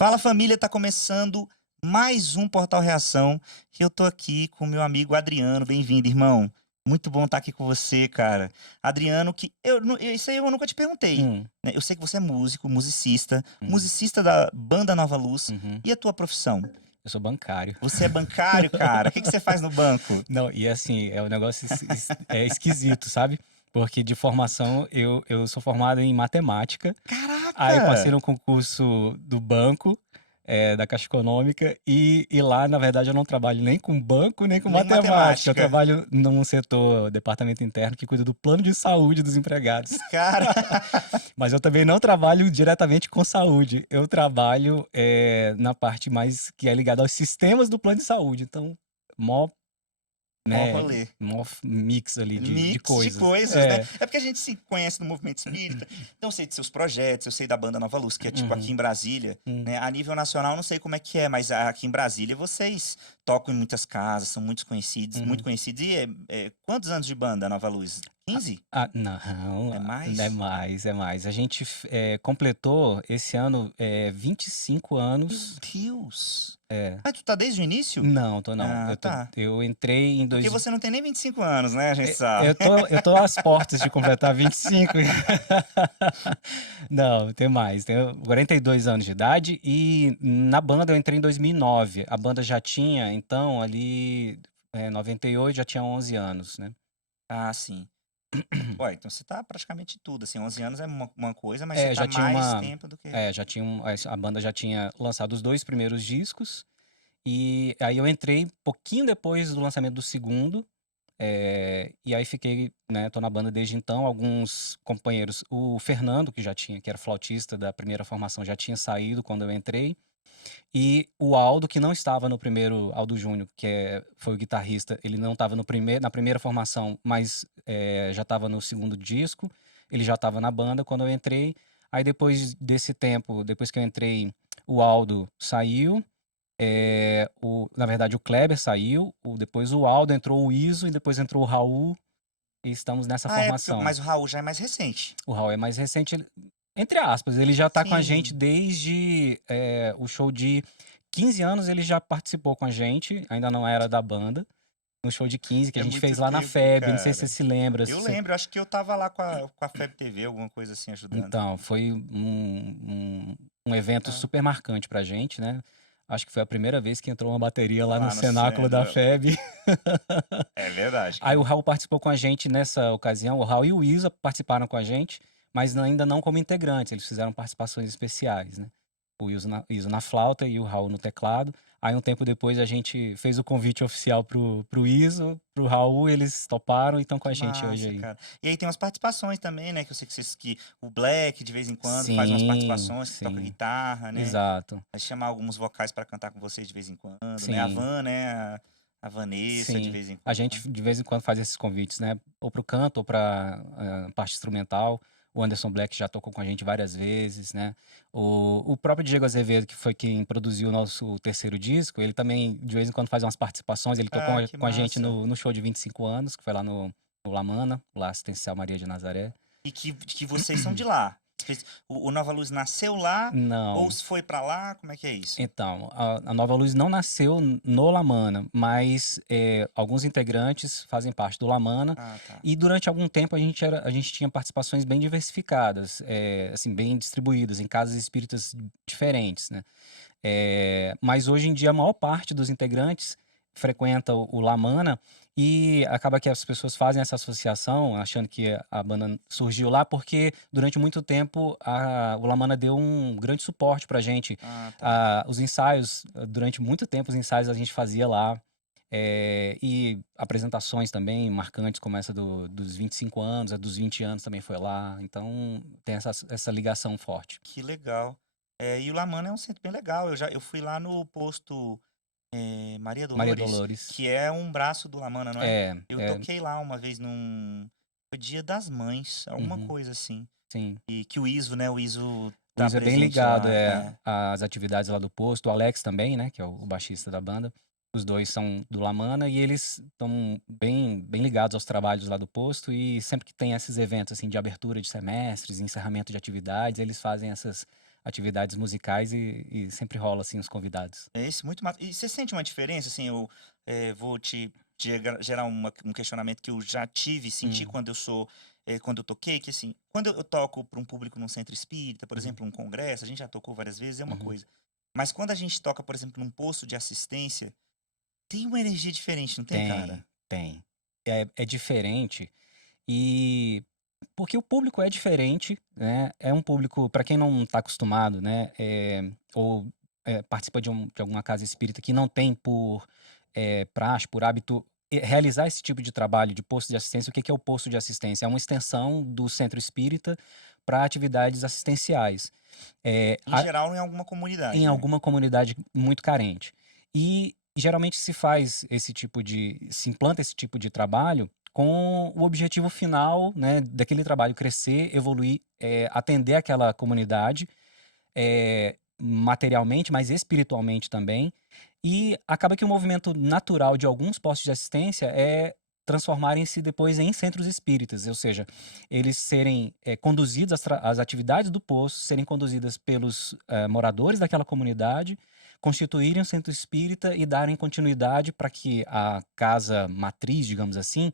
Fala família, tá começando mais um Portal Reação. E eu tô aqui com o meu amigo Adriano. Bem-vindo, irmão. Muito bom estar aqui com você, cara. Adriano, que isso aí eu nunca te perguntei, Hum, né? Eu sei que você é músico, musicista, hum, musicista da banda Nova Luz. uhum. E a tua profissão? Eu sou bancário. Você é bancário, cara? O que você faz no banco? Não, e assim, é um negócio esquisito, sabe? Porque de formação eu sou formado em matemática, aí eu passei Caraca! no concurso do banco, da Caixa Econômica, e lá, na verdade, eu não trabalho nem com banco, nem com Nem matemática. Eu matemática. trabalho num setor, departamento interno, que cuida do plano de saúde dos empregados. Cara, Mas eu também não trabalho diretamente com saúde. Eu trabalho na parte mais que é ligada aos sistemas do plano de saúde. Então, mó, mó né, rolê. mó mix ali de Mix de coisas. coisas, né? É porque a gente se conhece no movimento espírita, então eu sei de seus projetos, eu sei da banda Nova Luz, que é tipo aqui Uhum, em Brasília, hum. né? A nível nacional não sei como é que é, mas aqui em Brasília vocês tocam em muitas casas, são muito Uhum. conhecidos. E quantos anos de banda Nova Luz? 15? Ah, não, É é mais? mais, é mais. A gente completou esse ano 25 Meu anos. Deus! É. Mas tu tá desde o início? Não, tô não. Ah, tá. Eu entrei em Porque você não tem nem 25 anos, né? A gente sabe. Eu tô às portas de completar 25. Não, tem mais. Tenho 42 anos de idade e na banda eu entrei em 2009. A banda já tinha, então, ali, 98, já tinha 11 anos, né. Ah, sim. Ué, então você tá praticamente tudo, assim, 11 anos é uma coisa, mas você É, tá já tinha mais uma tempo do que já tinha a banda já tinha lançado os 2 primeiros discos, e aí eu entrei pouquinho depois do lançamento do segundo. E aí fiquei, né, tô na banda desde então, alguns companheiros, o Fernando, que era flautista da primeira formação, já tinha saído quando eu entrei, e o Aldo, que não estava no primeiro, Aldo Júnior, foi o guitarrista, ele não estava na primeira formação, mas já estava no segundo disco, ele já estava na banda quando eu entrei. Aí depois desse tempo, depois que eu entrei, o Aldo saiu, na verdade, o Kleber saiu, depois o Aldo, entrou o Iso e depois entrou o Raul, e estamos nessa ah, é porque formação. mas o Raul já é mais recente. O Raul é mais recente, entre aspas, ele já tá com a gente Sim, desde o show de 15 anos, ele já participou com a gente, ainda não era da banda, no show de 15 que a é gente muito fez lá na tempo, FEB, não sei se você cara. se lembra. Eu lembro, acho que eu estava lá com a FEB TV, alguma coisa assim, ajudando. Então, foi um evento Ah, super marcante pra gente, né. Acho que foi a primeira vez que entrou uma bateria lá no lá no cenáculo centro. da FEB. É verdade, Aí o cara. Raul participou com a gente nessa ocasião, o Raul e o Isa participaram com a gente, mas ainda não como integrantes, eles fizeram participações especiais, né. O Iso na flauta e o Raul no teclado. Aí um tempo depois a gente fez o convite oficial pro Iso, pro Raul, eles toparam e estão com a Que gente hoje massa, aí. cara. E aí tem umas participações também, né, que eu sei que o Black, de vez em quando, faz umas Sim, participações, que toca sim. guitarra, né. Exato. Vai chamar alguns vocais pra cantar com vocês de vez em quando, né. A Sim. Van, né, a Vanessa de Sim, vez em a quando. gente de vez em quando faz esses convites, né, ou para o canto ou para parte instrumental. O Anderson Black já tocou com a gente várias vezes, né. O próprio Diego Azevedo, que foi quem produziu o nosso terceiro disco, ele também de vez em quando faz umas participações, ele tocou Ah, que com a gente massa. no show de 25 anos, que foi lá no Lamana, lá Assistencial Maria de Nazaré. E que vocês são de lá. O Nova Luz nasceu lá ou Não. se foi pra lá, como é que é isso? Então, a Nova Luz não nasceu no Lamana, mas, alguns integrantes fazem parte do Lamana, Ah, tá. e durante algum tempo a gente tinha participações bem diversificadas, assim, bem distribuídas em casas espíritas diferentes, né. Mas hoje em dia a maior parte dos integrantes frequenta o Lamana, e acaba que as pessoas fazem essa associação achando que a banda surgiu lá, porque durante muito tempo o Lamana deu um grande suporte pra gente. Ah, tá. Os ensaios, durante muito tempo os ensaios a gente fazia lá, e apresentações também marcantes como essa dos 25 anos, a dos 20 anos também foi lá, então tem essa ligação forte. Que legal. E o Lamana é um centro bem legal, eu fui lá no posto, Maria Maria Dolores, Dolores. que é um braço do Lamana, não é? É, Eu é. toquei lá uma vez foi Dia das Mães, alguma Uhum, coisa assim. sim. E que o Iso, né, o Iso O tá Isa é bem presente ligado, lá. É. às atividades lá do posto, o Alex também, né, que é o baixista da banda. Os 2 são do Lamana e eles estão bem ligados aos trabalhos lá do posto, e sempre que tem esses eventos, assim, de abertura de semestres, encerramento de atividades, eles fazem atividades musicais e sempre rola, assim, os convidados. É esse muito massa. E você sente uma diferença, assim, eu vou gerar um questionamento que eu já tive, senti Hum, quando quando eu toquei, que assim, quando eu toco para um público num centro espírita, por uhum, exemplo, um congresso, a gente já tocou várias vezes, é uma uhum. coisa. Mas quando a gente toca, por exemplo, num posto de assistência, tem uma energia diferente, não tem, Tem, cara? tem. É diferente e porque o público é diferente, né, é um público para quem não está acostumado, né, ou, participa de alguma casa espírita que não tem por, praxe, por hábito, realizar esse tipo de trabalho de posto de assistência. O que que é o posto de assistência? É uma extensão do centro espírita para atividades assistenciais. Eh, Em geral, em alguma comunidade, Em né? alguma comunidade muito carente. E geralmente se implanta esse tipo de trabalho com o objetivo final, né, daquele trabalho crescer, evoluir, atender aquela comunidade, materialmente, mas espiritualmente também. E acaba que o movimento natural de alguns postos de assistência é transformarem-se depois em centros espíritas, ou seja, eles serem, conduzidos as atividades do posto serem conduzidas pelos, moradores daquela comunidade, constituírem um centro espírita e darem continuidade para que a casa matriz, digamos assim,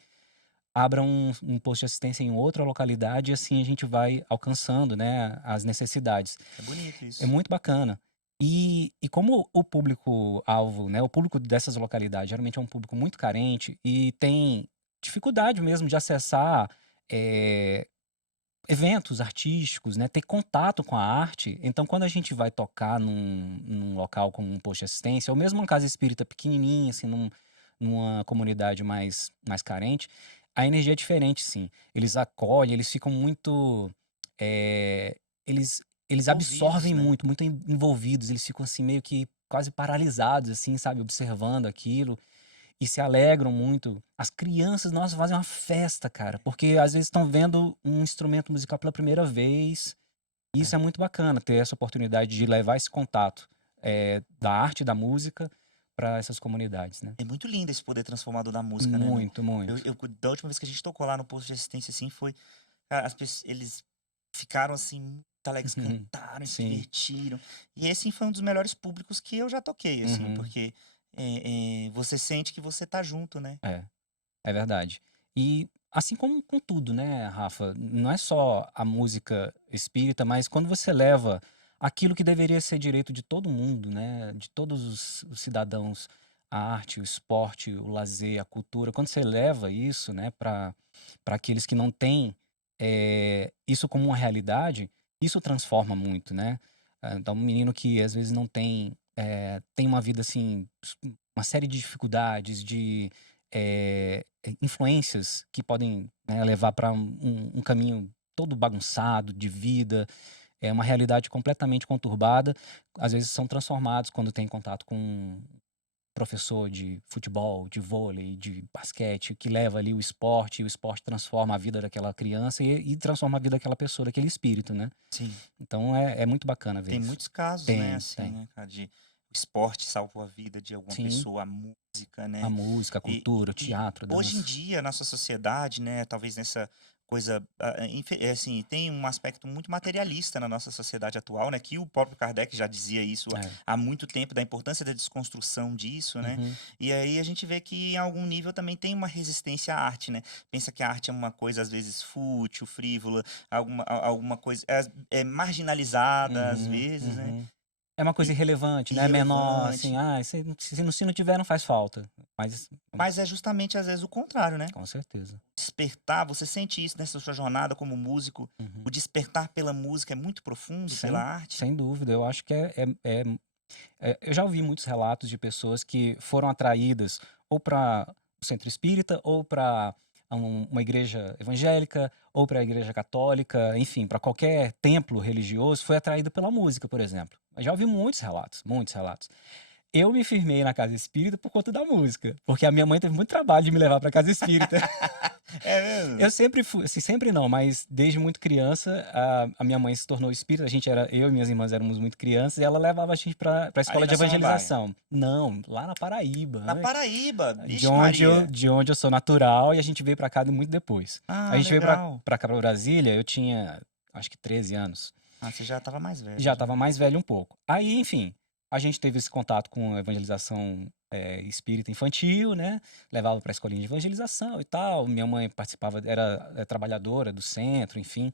abra um posto de assistência em outra localidade e assim a gente vai alcançando, né, as necessidades. É bonito É isso. muito bacana. E como o público-alvo, né, o público dessas localidades geralmente é um público muito carente e tem dificuldade mesmo de acessar, eh, eventos artísticos, né, ter contato com a arte, então quando a gente vai tocar num local como um posto de assistência ou mesmo uma casa espírita pequenininha, assim, numa comunidade mais carente, a energia é diferente sim. Eles acolhem, eles ficam muito, eles eles Envolvidos, absorvem né? muito envolvidos, eles ficam, assim, meio que quase paralisados, assim, sabe, observando aquilo e se alegram muito. As crianças, nossa, fazem uma festa, cara, porque às vezes estão vendo um instrumento musical pela primeira vez, e isso É. é muito bacana, ter essa oportunidade de levar esse contato, da arte e da música para essas comunidades, né. É muito lindo esse poder transformador da música, né, meu? Muito, muito. Da última vez que a gente tocou lá no posto de assistência, assim, foi. Cara, eles ficaram, assim, muito alegres, cantaram, se Sim. divertiram. E esse foi um dos melhores públicos que eu já toquei, assim, Uhum. porque você sente que você tá junto, né? É. É verdade. E assim como com tudo, né, Rafa, não é só a música espírita, mas quando você leva aquilo que deveria ser direito de todo mundo, né, de todos os cidadãos, a arte, o esporte, o lazer, a cultura, quando você leva isso, né, para aqueles que não têm, isso como uma realidade, isso transforma muito, né. Então um menino que às vezes não tem, tem uma vida assim, uma série de dificuldades, de influências que podem, né, levar para um caminho todo bagunçado de vida, é uma realidade completamente conturbada, às vezes são transformados quando têm contato com um professor de futebol, de vôlei, de basquete, que leva ali o esporte, e o esporte transforma a vida daquela criança e transforma a vida daquela pessoa, daquele espírito, né. Sim. Então é muito bacana ver Tem isso. muitos casos, né, Tem, assim, tem. né, cara, de o esporte salvou a vida de alguma Sim, pessoa, a música, a né? música, a E cultura, o e teatro, a hoje em dança. dia, nossa sociedade, né, talvez nessa coisa, assim, tem um aspecto muito materialista na nossa sociedade atual, né, que o próprio Kardec já dizia isso É. há muito tempo, da importância da desconstrução disso, né. Uhum. E aí a gente vê que em algum nível também tem uma resistência à arte, né. Pensa que a arte é uma coisa às vezes fútil, frívola, alguma coisa marginalizada às Uhum, vezes, né. uhum. É uma coisa E irrelevante, né, menor, assim, irrelevante. se não tiver não faz falta, mas Mas é justamente às vezes o contrário, né. com certeza. Despertar, você sente isso nessa sua jornada como músico? Uhum. O despertar pela música é muito profundo, pela Sem arte? sem dúvida, eu acho que eu já ouvi muitos relatos de pessoas que foram atraídas ou para o centro espírita ou para uma igreja evangélica ou para a igreja católica, enfim, para qualquer templo religioso, foi atraída pela música, por exemplo. Eu já ouvi muitos relatos, muitos relatos. Eu me firmei na casa espírita por conta da música, porque a minha mãe teve muito trabalho de me levar pra casa espírita. É mesmo? Eu sempre fui assim, sempre não, mas desde muito criança, a minha mãe se tornou espírita, eu e minhas irmãs éramos muito crianças, e ela levava a gente pra Ali escola de na Samambaia. evangelização. Não, lá na Paraíba, Na Paraíba, de vixe onde eu Maria. de onde eu sou natural, e a gente veio pra cá muito depois. A Ah, gente veio legal. pra cá, pra Brasília, eu tinha acho que 13 anos. Ah, você já tava mais velho, Já já. estava mais velho um pouco. Aí, enfim, a gente teve esse contato com a evangelização espírita infantil, né? Levava para a escolinha de evangelização e tal. Minha mãe participava, era trabalhadora do centro, enfim.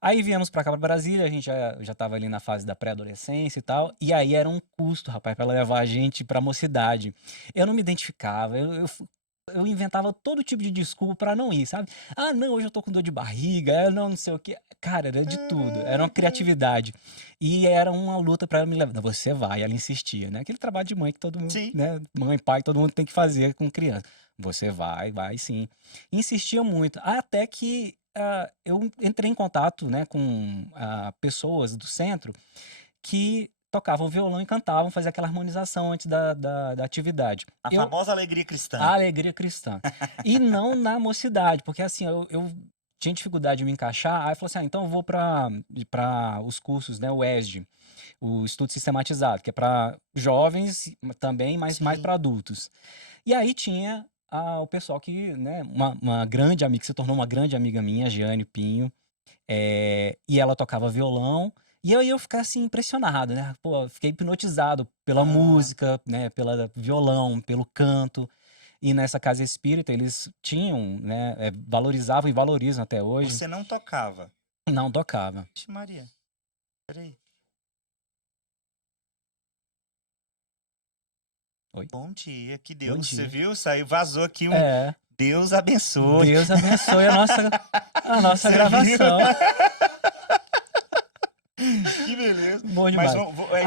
Aí viemos para cá, para Brasília, a gente já estava ali na fase da pré-adolescência e tal. E aí era um custo, rapaz, para levar a gente para a mocidade. Eu não me identificava, eu inventava todo tipo de desculpa para não ir, sabe? Ah, não, hoje eu tô com dor de barriga, não, não sei o quê. Cara, era de tudo, era uma Caraca. criatividade. E era uma luta para me levar. Não, você vai, ela insistia, né? Aquele trabalho de mãe que todo mundo, Sim. né? Mãe, pai, todo mundo tem que fazer com criança. Você vai sim. Insistia muito. Até que eu entrei em contato, né, com pessoas do centro que tocavam violão e cantavam, faziam aquela harmonização antes da atividade. A Eu, famosa alegria cristã. a alegria cristã. E não na mocidade, porque assim, eu tinha dificuldade de me encaixar, aí eu falei assim, então eu vou para os cursos, né, o ESD, o estudo sistematizado, que é para jovens também, mas mais Sim. para adultos. E aí tinha o pessoal que, né, uma grande amiga, que se tornou uma grande amiga minha, Giane Pinho, e ela tocava violão, e aí eu ficava assim impressionado, né? Pô, fiquei hipnotizado pela Ah, música, né, pela violão, pelo canto. E nessa casa espírita eles tinham, né, valorizavam e valorizam até hoje, você não tocava. não tocava. Vixe Maria, peraí. Oi? Bom dia, que Bom Deus, você dia. viu? Saiu, vazou aqui um É, Deus abençoe. Deus abençoe a nossa Você viu? gravação. Que beleza. Bom Mas demais.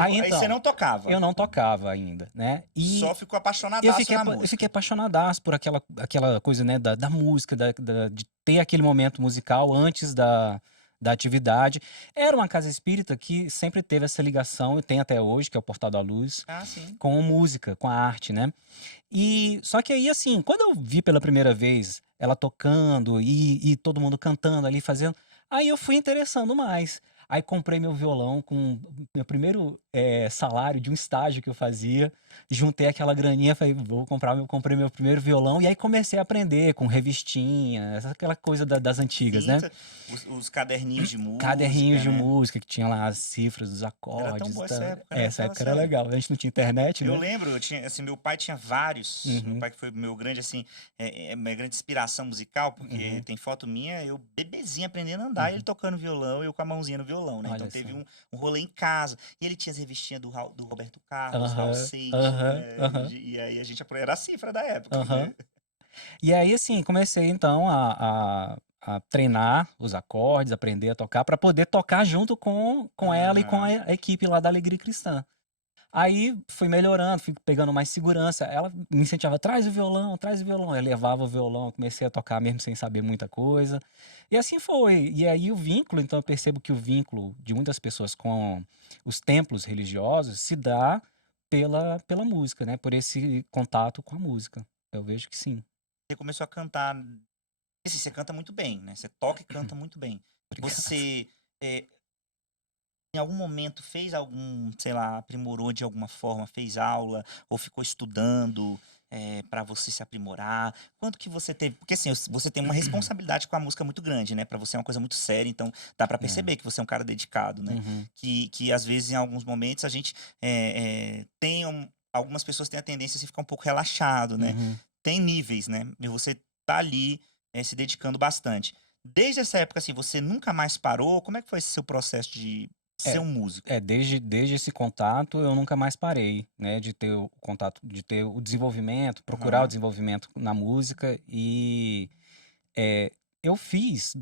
Aí aí você então, não tocava. eu não tocava ainda, né? Só E ficou eu apaixonadaço fiquei, na eu fiquei música. apaixonadaço por aquela coisa, né, da música, de ter aquele momento musical antes da atividade. Era uma casa espírita que sempre teve essa ligação, e tem até hoje, que é o Portal da Luz, Ah, sim. com música, com a arte, né? E só que aí, assim, quando eu vi pela primeira vez ela tocando e todo mundo cantando ali, fazendo, aí eu fui interessando mais. Aí comprei meu violão com meu primeiro salário de um estágio que eu fazia, juntei aquela graninha, falei, comprei meu primeiro violão, e aí comecei a aprender com revistinha, aquela coisa das antigas, Sim, né? os caderninhos de Caderninhos música, de né? música que tinha lá as cifras dos Era tão acordes e boa tal. essa época, né? Essa Fala época era sério. legal, a gente não tinha internet, Eu né? lembro, eu tinha, assim, meu pai tinha vários. Meu Uhum, pai que foi meu grande, assim, minha grande inspiração musical, porque uhum, tem foto minha, eu bebezinho aprendendo a andar, e ele uhum. tocando violão, eu com a mãozinha no violão, né? Então Olha só. teve um rolê em casa. E ele tinha as revistinhas do Roberto Carlos, Raul Aham, Seixas, aham, né? aham, E aí a gente era a cifra da época, aham. né? E aí, assim, comecei então a treinar os acordes, aprender a tocar, para poder tocar junto com ela e com Aham. a equipe lá da Alegria Cristã. Aí fui melhorando, fui pegando mais segurança. Ela me incentivava, traz o violão, traz o violão. Eu levava o violão, comecei a tocar mesmo sem saber muita coisa. E assim foi. E aí o vínculo, então eu percebo que o vínculo de muitas pessoas com os templos religiosos se dá pela música, né? Por esse contato com a música. Eu vejo que sim. Você começou a cantar. Assim, você canta muito bem, né? Você toca e canta muito bem. Obrigado. Você, em algum momento, fez algum, sei lá, aprimorou de alguma forma, fez aula ou ficou estudando para você se aprimorar? Quanto que você teve? Porque assim, você tem uma responsabilidade com a música muito grande, né? Para você é uma coisa muito séria, então dá para É. perceber que você é um cara dedicado, né? Uhum, Que às vezes, em alguns momentos, a gente tem algumas pessoas têm a tendência a se ficar um pouco relaxado, né? uhum. Tem níveis, né? E você tá ali se dedicando bastante. Desde essa época, assim, você nunca mais parou? Como é que foi esse seu processo de ser É, um músico? desde esse contato eu nunca mais parei, né, de ter o contato, de ter o desenvolvimento, procurar o Aham, desenvolvimento na música e eu fiz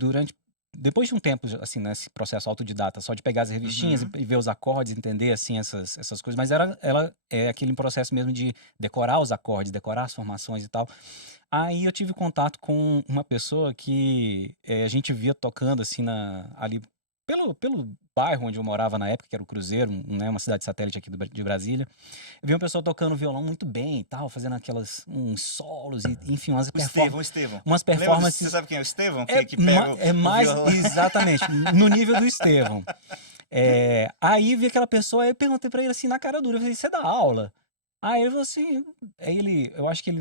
depois de um tempo, assim, nesse processo autodidata, só de pegar as revistinhas uhum. e ver os acordes, entender, assim, essas coisas, mas ela é aquele processo mesmo de decorar os acordes, decorar as formações e tal. Aí eu tive contato com uma pessoa que a gente via tocando, assim, ali pelo bairro onde eu morava na época, que era o Cruzeiro, né, uma cidade satélite aqui de Brasília. Eu vi uma pessoa tocando violão muito bem e tal, fazendo uns solos, e, enfim, O Estevão. umas Lembra disso? Você performances. sabe quem é o Estevão? É, Que pega é o mais, violão. exatamente, no nível do Estevão. Aí vi aquela pessoa, aí eu perguntei pra ele assim, na cara dura, eu falei, você dá aula? Aí ele falou assim, eu acho que ele,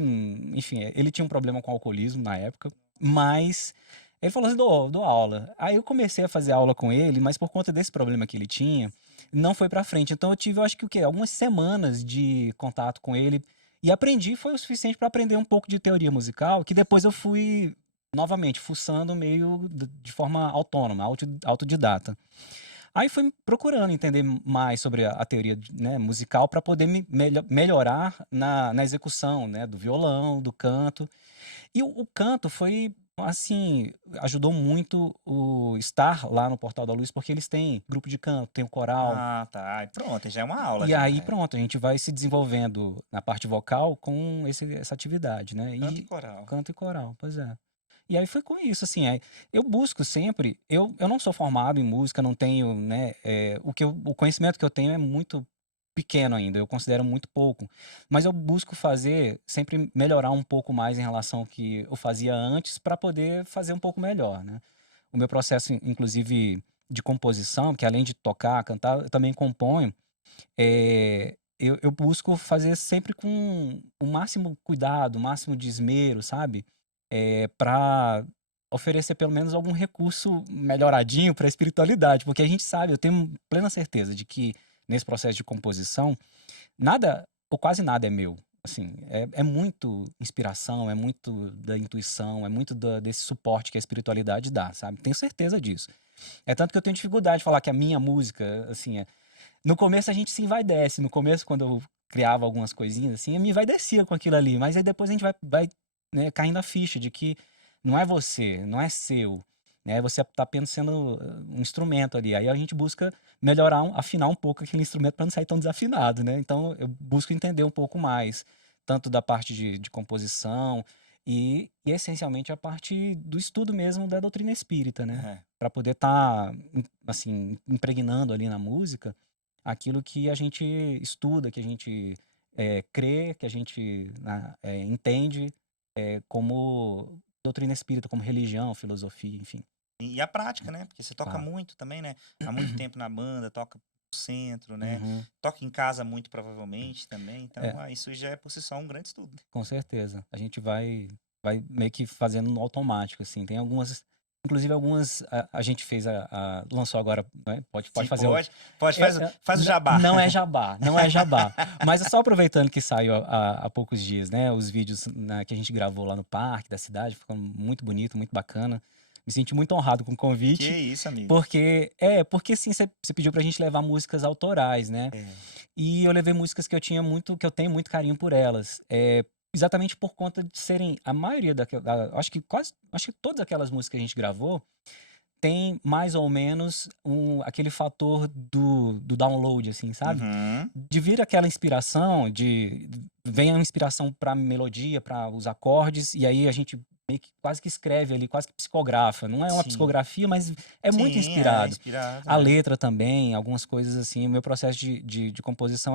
enfim, ele tinha um problema com alcoolismo na época, mas Ele falou assim: dou aula. Aí eu comecei a fazer aula com ele, mas por conta desse problema que ele tinha, não foi pra frente. Então eu tive, eu acho que o quê? Algumas semanas de contato com ele e aprendi, foi o suficiente para aprender um pouco de teoria musical, que depois eu fui novamente fuçando meio de forma autônoma, autodidata. Aí fui procurando entender mais sobre a teoria, né, musical para poder me melhorar na execução, né, do violão, do canto. E o canto foi, assim, ajudou muito o estar lá no Portal da Luz, porque eles têm grupo de canto, tem o coral. Ah, tá. Aí pronto, já é uma aula E já, aí é. pronto, a gente vai se desenvolvendo na parte vocal com essa atividade, né? Canto e E coral. canto e coral, pois é. E aí foi com isso, assim, eu busco sempre, eu não sou formado em música, não tenho, né, o conhecimento que eu tenho é muito pequeno ainda, eu considero muito pouco, mas eu busco fazer, sempre melhorar um pouco mais em relação ao que eu fazia antes para poder fazer um pouco melhor, né? O meu processo, inclusive, de composição, que além de tocar, cantar, eu também componho, eu busco fazer sempre com o máximo cuidado, o máximo de esmero, sabe? Para oferecer pelo menos algum recurso melhoradinho para a espiritualidade, porque a gente sabe, eu tenho plena certeza de que nesse processo de composição, nada ou quase nada é meu. Assim, é muito inspiração, é muito da intuição, é muito desse suporte que a espiritualidade dá, sabe? Tenho certeza disso. É tanto que eu tenho dificuldade de falar que a minha música, assim, no começo a gente se envaidece, no começo quando eu criava algumas coisinhas assim, eu me envaidecia com aquilo ali, mas aí depois a gente vai, né, caindo a ficha de que não é você, não é seu, né, você tá apenas sendo um instrumento ali, aí a gente busca melhorar, afinar um pouco aquele instrumento para não sair tão desafinado, né, então eu busco entender um pouco mais, tanto da parte de composição e essencialmente a parte do estudo mesmo da doutrina espírita, né, É. para poder estar, assim, impregnando ali na música aquilo que a gente estuda, que a gente crê, que a gente entende como doutrina espírita, como religião, filosofia, enfim. E a prática, né? Porque você toca Claro. muito também, né? Há muito tempo na banda, toca no centro, né? Uhum. Toca em casa muito provavelmente também. Então, É, isso já é por si só um grande estudo. com certeza. A gente vai meio que fazendo no automático, assim. Tem algumas, inclusive algumas, a gente fez lançou agora, né? Pode Se fazer o, pode, pode, É, faz o jabá. não é jabá, não é jabá. Mas é só aproveitando que saiu há poucos dias, né? Os vídeos, né, que a gente gravou lá no parque da cidade, ficou muito bonito, muito bacana. Me senti muito honrado com o Que convite, isso, amigo. porque assim, você pediu pra gente levar músicas autorais, né? É. E eu levei músicas que eu tenho muito carinho por elas. Exatamente por conta de serem a maioria acho que todas aquelas músicas que a gente gravou tem mais ou menos aquele fator do download, assim, sabe? Uhum. De vir aquela inspiração, vem a inspiração pra melodia, para os acordes, e aí a gente meio que quase que escreve ali, quase que psicografa. Não é uma Sim. psicografia, mas é muito Sim, é inspirado. inspirado, A é. letra também, algumas coisas assim. O meu processo de composição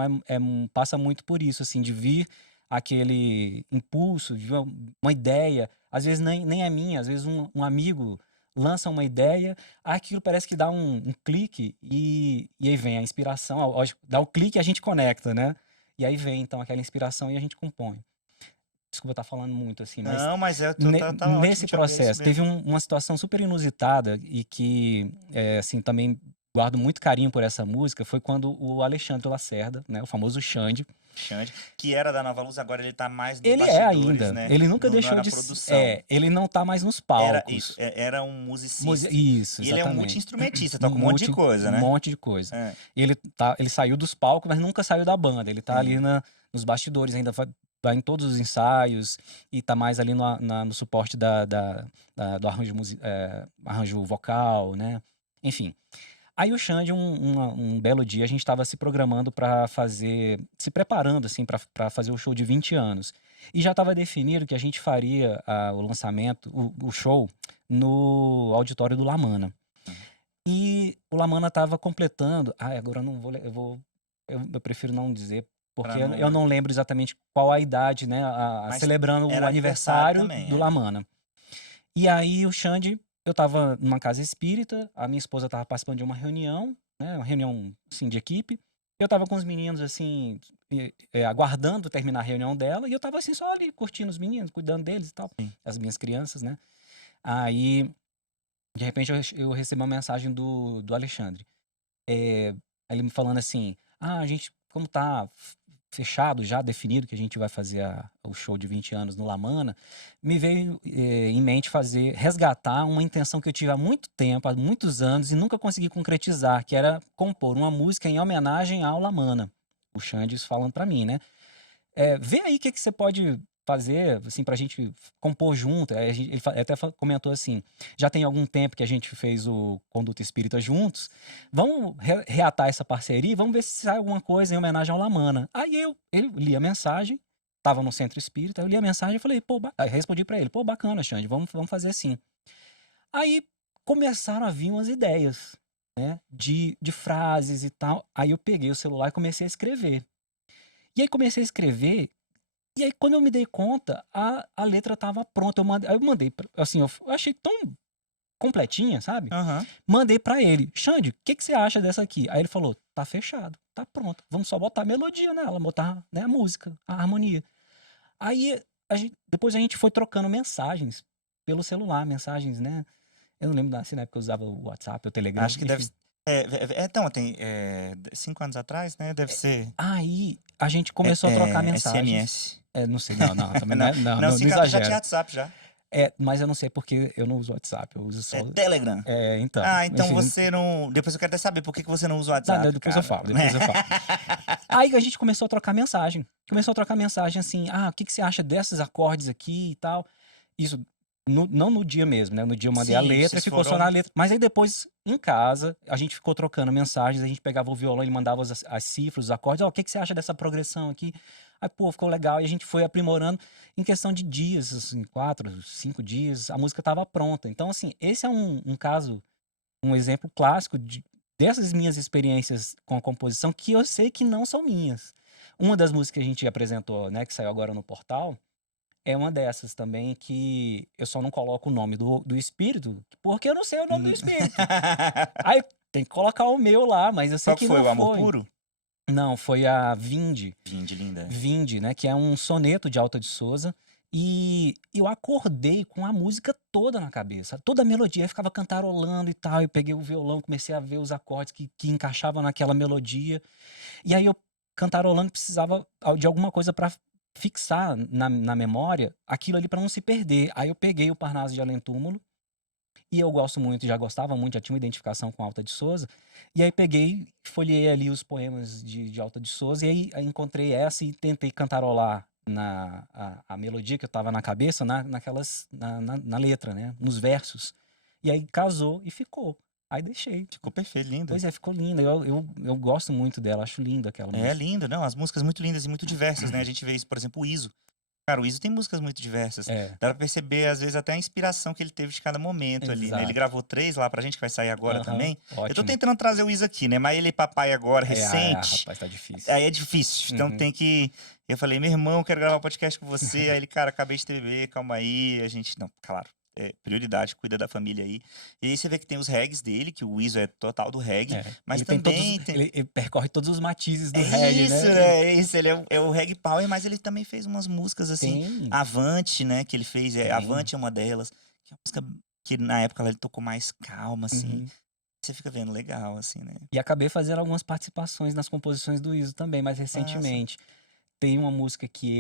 passa muito por isso, assim, de vir aquele impulso, de uma ideia. Às vezes nem é minha, às vezes um amigo lança uma ideia, aquilo parece que dá um clique e aí vem a inspiração, dá o clique e a gente conecta, né? E aí vem então aquela inspiração e a gente compõe. Desculpa estar falando muito assim, mas Não, mas tá ótimo nesse te ouvir, é isso processo teve mesmo. uma situação super inusitada e que, assim, também guardo muito carinho por essa música, foi quando o Alexandre Lacerda, né, o famoso Xande, Xande, que era da Nova Luz, agora ele tá mais nos ele é bastidores, ainda, né? ele nunca Não deixou era de produção. ele não tá mais nos Era isso, palcos. era um musicista. Isso, E ele é um exatamente. multi-instrumentista, Um toca um monte de um coisa, né? monte de coisa. É, Ele saiu dos palcos, mas nunca saiu da banda. Ele tá ali sim. nos bastidores, ainda vai em todos os ensaios e tá mais ali no suporte do arranjo vocal, né? Enfim. Aí o Xande, um belo dia, a gente estava se programando para se preparando assim para fazer o show de 20 anos. E já estava definido que a gente faria o lançamento, o show, no auditório do Lamana. Uhum. E o Lamana estava completando. Ai, agora eu não vou. Eu prefiro não dizer, Pra porque eu não... não lembro exatamente qual a idade, né? Mas Celebrando o era aniversário aniversário também, do é. Lamana. E aí o Xande, eu estava numa casa espírita, a minha esposa estava participando de uma reunião, né? Uma reunião assim, de equipe. Eu estava com os meninos assim, aguardando terminar a reunião dela, e eu estava assim, só ali curtindo os meninos, cuidando deles e tal, Sim. as minhas crianças, né? Aí De repente eu recebo uma mensagem do Alexandre. Ele me falando assim: "Ah, a gente como tá fechado já, definido que a gente vai fazer o show de 20 anos no Lamana", me veio, em mente resgatar uma intenção que eu tive há muito tempo, há muitos anos, e nunca consegui concretizar, que era compor uma música em homenagem ao Lamana. O Xandes falando pra mim, né. Vê aí o que que você pode fazer, assim, pra gente compor junto. Aí ele até comentou assim: já tem algum tempo que a gente fez o Conduta Espírita juntos, vamos reatar essa parceria e vamos ver se sai alguma coisa em homenagem ao Lamana. Aí ele li a mensagem, tava no Centro Espírita, eu li a mensagem e falei: pô, aí respondi pra ele: pô, bacana, Xande, vamos fazer assim. Aí começaram a vir umas ideias, né, de frases e tal. Aí eu peguei o celular e comecei a escrever. E aí comecei a escrever e aí, quando eu me dei conta, a letra estava pronta. Aí eu mandei, assim, eu achei tão completinha, sabe? Aham. Mandei pra ele: Xande, o que que você acha dessa aqui? Aí ele falou: tá fechado, tá pronto. Vamos só botar a melodia nela, botar, né, a música, a harmonia. Aí depois a gente foi trocando mensagens pelo celular, mensagens, né? Eu não lembro se na época eu usava o WhatsApp, o Telegram, Acho que deve enfim. s então, tem, 5 anos atrás, né, deve ser Aí a gente começou a trocar mensagens. SMS. Não sei, não, também não Não, é, não, não, não 5 anos já tinha exagera. WhatsApp já. Mas eu não sei porque eu não uso WhatsApp, eu uso É só. Telegram. Então, Ah, então enfim. você não depois eu quero até saber por que que você não usa o Não, WhatsApp, depois eu cara. falo, depois eu falo. Aí a gente começou a trocar mensagem. Começou a trocar mensagem assim: "Ah, o que que você acha desses acordes aqui e tal?". Isso não no dia mesmo, né, no dia eu mandei a Sim, letra e vocês ficou só na foram letra. Mas aí depois, em casa, a gente ficou trocando mensagens, a gente pegava o violão e mandava as cifras, os acordes: "Ó, o que que você acha dessa progressão aqui?". Aí, pô, ficou legal e a gente foi aprimorando em questão de dias, assim, 4, 5 dias, a música estava pronta. Então, assim, esse é um caso, um exemplo clássico dessas minhas experiências com a composição que eu sei que não são minhas. Uma das músicas que a gente apresentou, né, que saiu agora no portal, é uma dessas também que eu só não coloco o nome do espírito, porque eu não sei o nome do Hum. espírito. Aí tem que colocar o meu lá, mas eu sei Qual que que foi, não o Amor foi. Puro? Não, foi a Vinde. Vinde, linda. Vinde, né, que é um soneto de Alta de Souza, e eu acordei com a música toda na cabeça, toda a melodia, eu ficava cantarolando e tal, eu peguei o violão, comecei a ver os acordes que encaixavam naquela melodia, e aí eu cantarolando precisava de alguma coisa para fixar na memória aquilo ali para não se perder. Aí eu peguei o Parnaso de Além Túmulo, e eu gosto muito, já gostava muito, já tinha uma identificação com Alta de Souza. E aí peguei, folheei ali os poemas de Alta de Souza, e aí encontrei essa e tentei cantarolar a melodia que eu tava na cabeça, na letra, né? Nos versos. E aí casou e ficou. Aí deixei. Ficou perfeito, lindo. Pois é, ficou linda. Eu gosto muito dela, acho linda aquela É música. lindo, não, as músicas muito lindas e muito diversas, né, a gente vê isso, por exemplo, o Iso. Cara, o Iso tem músicas muito diversas. É, Dá pra perceber, às vezes, até a inspiração que ele teve de cada momento ali, né. Ele exato. gravou 3 lá pra gente, que vai sair agora Aham, também. Eu tô ótimo. tentando trazer o Iso aqui, né, mas ele é papai agora, recente, Rapaz, tá difícil. aí é difícil. Então Uhum. tem que eu falei: "Meu irmão, quero gravar podcast com você". Aí ele: "Cara, acabei de ter bebê, calma aí". A gente não, claro, prioridade, cuida da família aí. E aí você vê que tem os regs dele, que o Iso é total do reggae, mas Ele tem todos, também tem ele percorre todos os matizes do é reggae, isso, né? né, é isso, ele é o reggae power, mas ele também fez umas músicas, assim, Tem, Avante, né, que ele fez, tem. Avante é uma delas, que é uma música que na época ele tocou mais calma, assim, Uhum. você fica vendo legal, assim, né. E acabei fazendo algumas participações nas composições do Iso também, mais Massa. recentemente. Tem uma música que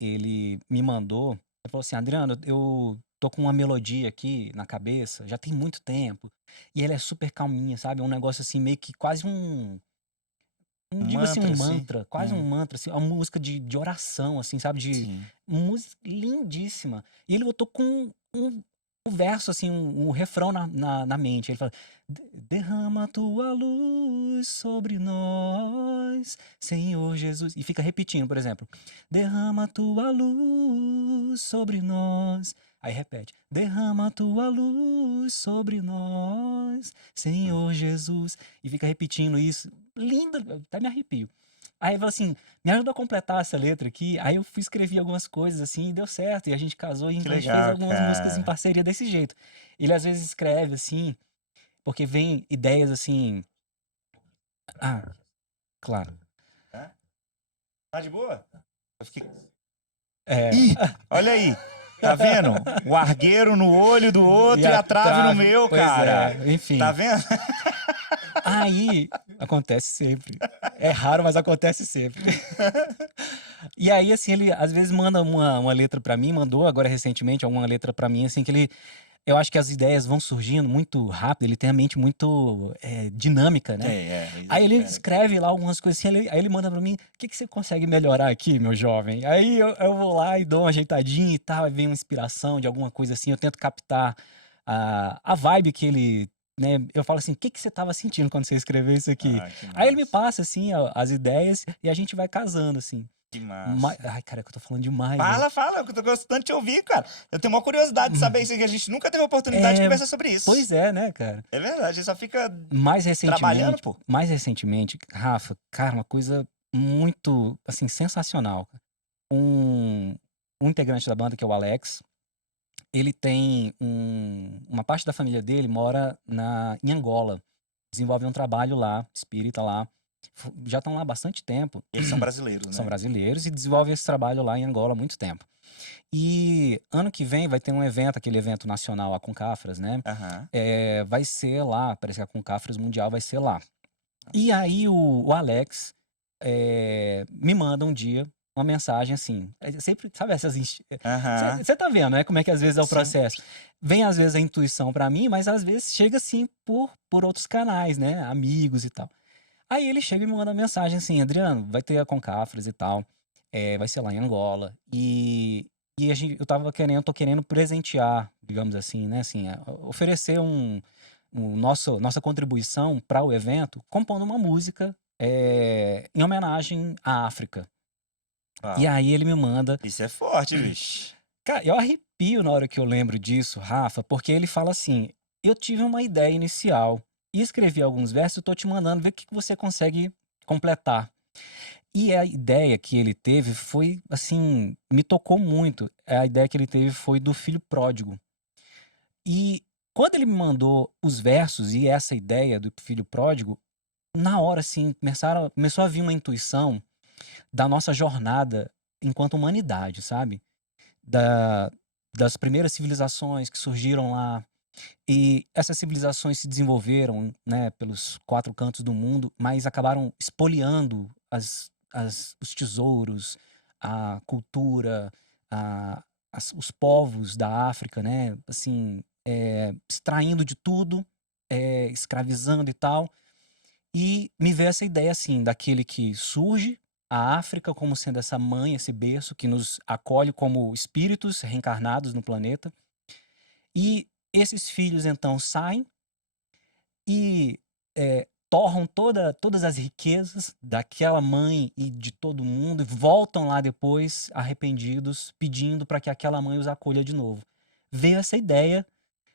ele me mandou, ele falou assim: "Adriano, eu tô com uma melodia aqui na cabeça, já tem muito tempo, e ela é super calminha, sabe, é um negócio assim meio que quase não Um digo assim mantra, um assim? mantra, quase um mantra, assim, uma música de oração, assim, sabe, de Sim. música lindíssima. E ele botou com um verso, assim, um refrão na mente. Ele fala: Derrama a tua luz sobre nós, Senhor Jesus". E fica repetindo, por exemplo: "Derrama a tua luz sobre nós". Aí repete: "Derrama a tua luz sobre nós, Senhor Jesus". E fica repetindo isso. Linda, até me arrepio. Aí ele falou assim: "Me ajuda a completar essa letra aqui". Aí eu fui escrever algumas coisas assim e deu certo, e a gente casou, e Que então a gente fez legal, algumas músicas em cara. parceria desse jeito. Ele às vezes escreve assim, porque vem ideias assim. Ah, claro. Hã? Tá de boa? Eu fiquei É. ih, olha aí. Tá vendo? O argueiro no olho do outro e a trave no meu, Pois cara. é, enfim. Tá vendo? Aí, acontece sempre. É raro, mas acontece sempre. E aí, assim, ele às vezes manda uma letra pra mim, mandou agora recentemente alguma letra pra mim, assim, que ele eu acho que as ideias vão surgindo muito rápido, ele tem a mente muito, dinâmica, né. Ele Aí ele fera. escreve lá algumas coisas assim, aí ele manda pra mim: "O que que você consegue melhorar aqui, meu jovem?". Aí eu vou lá e dou uma ajeitadinha e tal, aí vem uma inspiração de alguma coisa assim, eu tento captar a vibe que ele, né, eu falo assim: "O que que você estava sentindo quando você escreveu isso aqui?". Ah, que Aí ele me massa. passa, assim, as ideias e a gente vai casando, assim. Que massa. Ai, caraca, eu tô falando demais, velho. Fala, eu tô gostando de te ouvir, cara. Eu tenho uma curiosidade de saber isso, que a gente nunca teve a oportunidade de É, conversar sobre isso. pois é, né, cara. É verdade, a gente só fica Mais trabalhando, recentemente pô. mais recentemente, Rafa, cara, uma coisa muito, assim, sensacional. Um um integrante da banda, que é o Alex, ele tem uma parte da família dele mora em Angola. Desenvolve um trabalho lá, espírita lá. Já estão lá há bastante tempo. Eles são brasileiros, São né? brasileiros e desenvolvem esse trabalho lá em Angola há muito tempo. E ano que vem vai ter um evento, aquele evento nacional, a Concafras, né? Aham. Vai ser lá, parece que a Concafras Mundial vai ser lá. E aí o Alex me manda um dia uma mensagem assim, sempre, sabe essas Aham. você tá vendo, né, como é que às vezes é o Sim. processo. Vem às vezes a intuição pra mim, mas às vezes chega assim por outros canais, né, amigos e tal. Aí ele chega e me manda mensagem assim: "Adriano, vai ter a Concafras e tal, vai ser lá em Angola, e tô querendo presentear, digamos assim, né, assim, oferecer nossa contribuição para o evento, compondo uma música, em homenagem à África". E Uau. aí ele me manda, Isso é forte, bicho. cara, eu arrepio na hora que eu lembro disso, Rafa, porque ele fala assim: "Eu tive uma ideia inicial e escrevi alguns versos, eu tô te mandando, ver o que que você consegue completar". E a ideia que ele teve foi, assim, me tocou muito. A ideia que ele teve foi do filho pródigo. E quando ele me mandou os versos e essa ideia do filho pródigo, na hora, assim, começou a vir uma intuição da nossa jornada enquanto humanidade, sabe? Da das primeiras civilizações que surgiram lá, e essas civilizações se desenvolveram, né, pelos 4 cantos do mundo, mas acabaram expoliando os tesouros, a cultura, a os povos da África, né, assim, extraindo de tudo, escravizando e tal. E me veio essa ideia, assim, daquele que surge, a África como sendo essa mãe, esse berço que nos acolhe como espíritos reencarnados no planeta. E esses filhos então saem e, torram todas as riquezas daquela mãe e de todo mundo, e voltam lá depois arrependidos, pedindo para que aquela mãe os acolha de novo. Veio essa ideia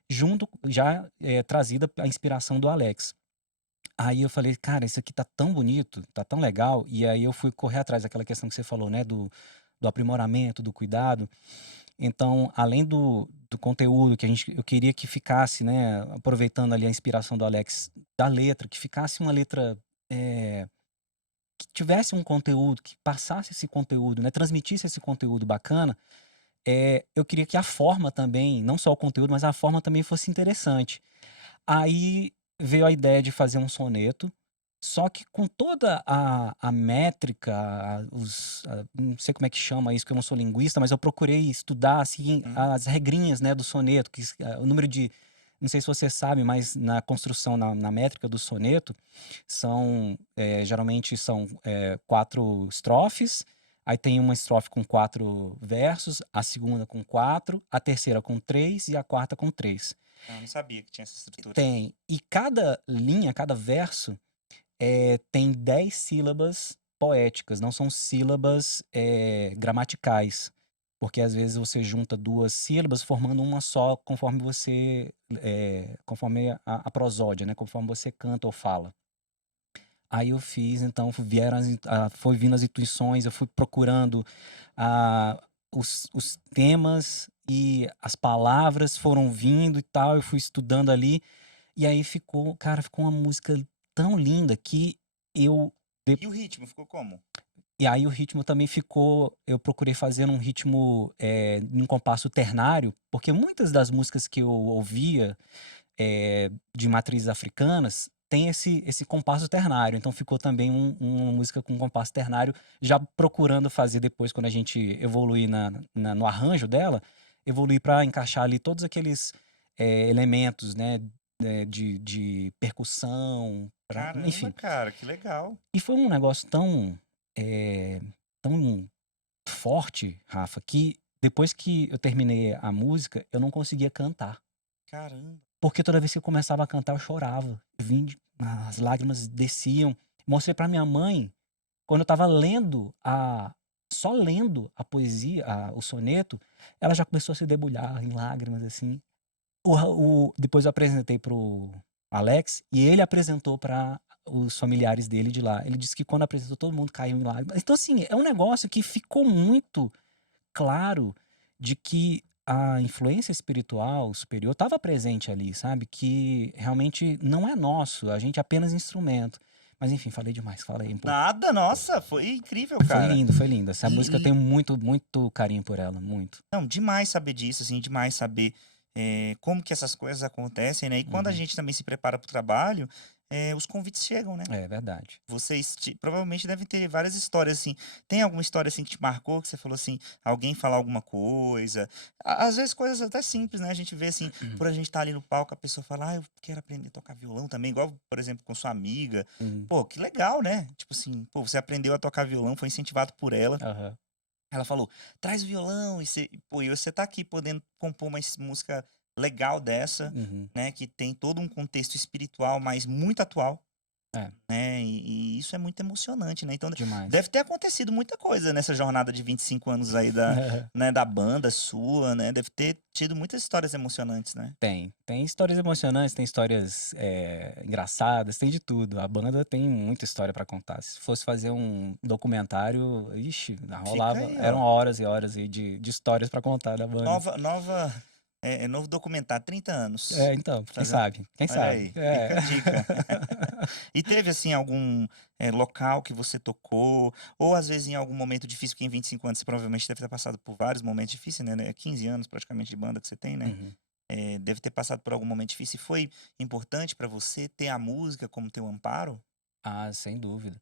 junto, já, trazida a inspiração do Alex. Aí eu falei: "Cara, isso aqui tá tão bonito, tá tão legal", e aí eu fui correr atrás daquela questão que você falou, né, do aprimoramento, do cuidado. Então, além do conteúdo que eu queria que ficasse, né, aproveitando ali a inspiração do Alex, da letra, que ficasse uma letra, eh, que tivesse um conteúdo, que passasse esse conteúdo, né, transmitisse esse conteúdo bacana, eu queria que a forma também, não só o conteúdo, mas a forma também fosse interessante. Aí veio a ideia de fazer um soneto, só que com toda a métrica, não sei como é que chama isso, que eu não sou linguista, mas eu procurei estudar, assim, Hum. as regrinhas, né, do soneto, o número de, não sei se você sabe, mas na construção, na métrica do soneto, geralmente são, 4 estrofes, aí tem uma estrofe com 4 versos, a segunda com 4, a terceira com 3 e a quarta com 3. Eu não sabia que tinha essa estrutura. Tem. E cada linha, cada verso, tem 10 sílabas poéticas, não são sílabas, gramaticais. Porque às vezes você junta 2 sílabas formando uma só, conforme conforme a prosódia, né, conforme você canta ou fala. Aí eu fiz, então foi vindo as intuições, eu fui procurando, os temas e as palavras foram vindo e tal, eu fui estudando ali, e aí ficou uma música tão linda que eu de E o ritmo ficou como? E aí o ritmo também ficou, eu procurei fazer num ritmo, num compasso ternário, porque muitas das músicas que eu ouvia, de matrizes africanas, tem esse compasso ternário, então ficou também uma música com compasso ternário, já procurando fazer depois, quando a gente evoluir no arranjo dela, evoluir para encaixar ali todos aqueles, elementos, né, de percussão, Caramba, enfim. cara, que legal. E foi um negócio tão, eh, tão forte, Rafa, que depois que eu terminei a música, eu não conseguia cantar. Caramba. Porque toda vez que eu começava a cantar, eu chorava. As lágrimas desciam. Mostrei pra minha mãe, quando eu estava lendo só lendo a poesia, o soneto, ela já começou a se debulhar em lágrimas, assim. Depois eu apresentei pro Alex e ele apresentou para os familiares dele de lá. Ele disse que quando apresentou, todo mundo caiu em lágrimas. Então, assim, é um negócio que ficou muito claro de que a influência espiritual superior estava presente ali, sabe? Que realmente não é nosso, a gente é apenas instrumento. Mas enfim, falei demais, falei um pouco. Nada, nossa, foi incrível, cara. Foi lindo. Essa música eu L- tenho muito, muito carinho por ela, muito. Não, demais saber disso, assim, demais saber como que essas coisas acontecem, né? E quando a Uhum. gente também se prepara para o trabalho, os convites chegam, né? É verdade. Vocês provavelmente devem ter várias histórias assim. Tem alguma história assim que te marcou, que você falou assim, alguém falar alguma coisa? Às vezes coisas até simples, né? A gente vê assim, por a gente estar ali no palco, a pessoa fala, eu quero aprender a tocar violão também, igual, por exemplo, com sua amiga. Uhum. Pô, que legal, né? Tipo assim, pô, você aprendeu a tocar violão, foi incentivado por ela. Aham. Ela falou: "Traz o violão", e você tá aqui podendo compor uma música legal dessa, Uhum. né, que tem todo um contexto espiritual, mas muito atual, É, né, e isso é muito emocionante, né. Então demais. deve ter acontecido muita coisa nessa jornada de 25 anos aí né, da banda sua, né, deve ter tido muitas histórias emocionantes, né. Tem histórias emocionantes, tem histórias, engraçadas, tem de tudo. A banda tem muita história pra contar. Se fosse fazer um documentário, ixi, Fica rolava aí, eram ó, horas e horas aí de histórias pra contar da banda. novo documentário, 30 É, anos. então, quem Fazendo sabe, quem Olha sabe. aí, É. fica a dica. E teve, assim, algum, local que você tocou, ou às vezes em algum momento difícil, porque em 25 anos você provavelmente deve ter passado por vários momentos difíceis, né, 15 anos praticamente de banda que você tem, né, Uhum. deve ter passado por algum momento difícil. E foi importante pra você ter a música como teu amparo? Ah, sem dúvida.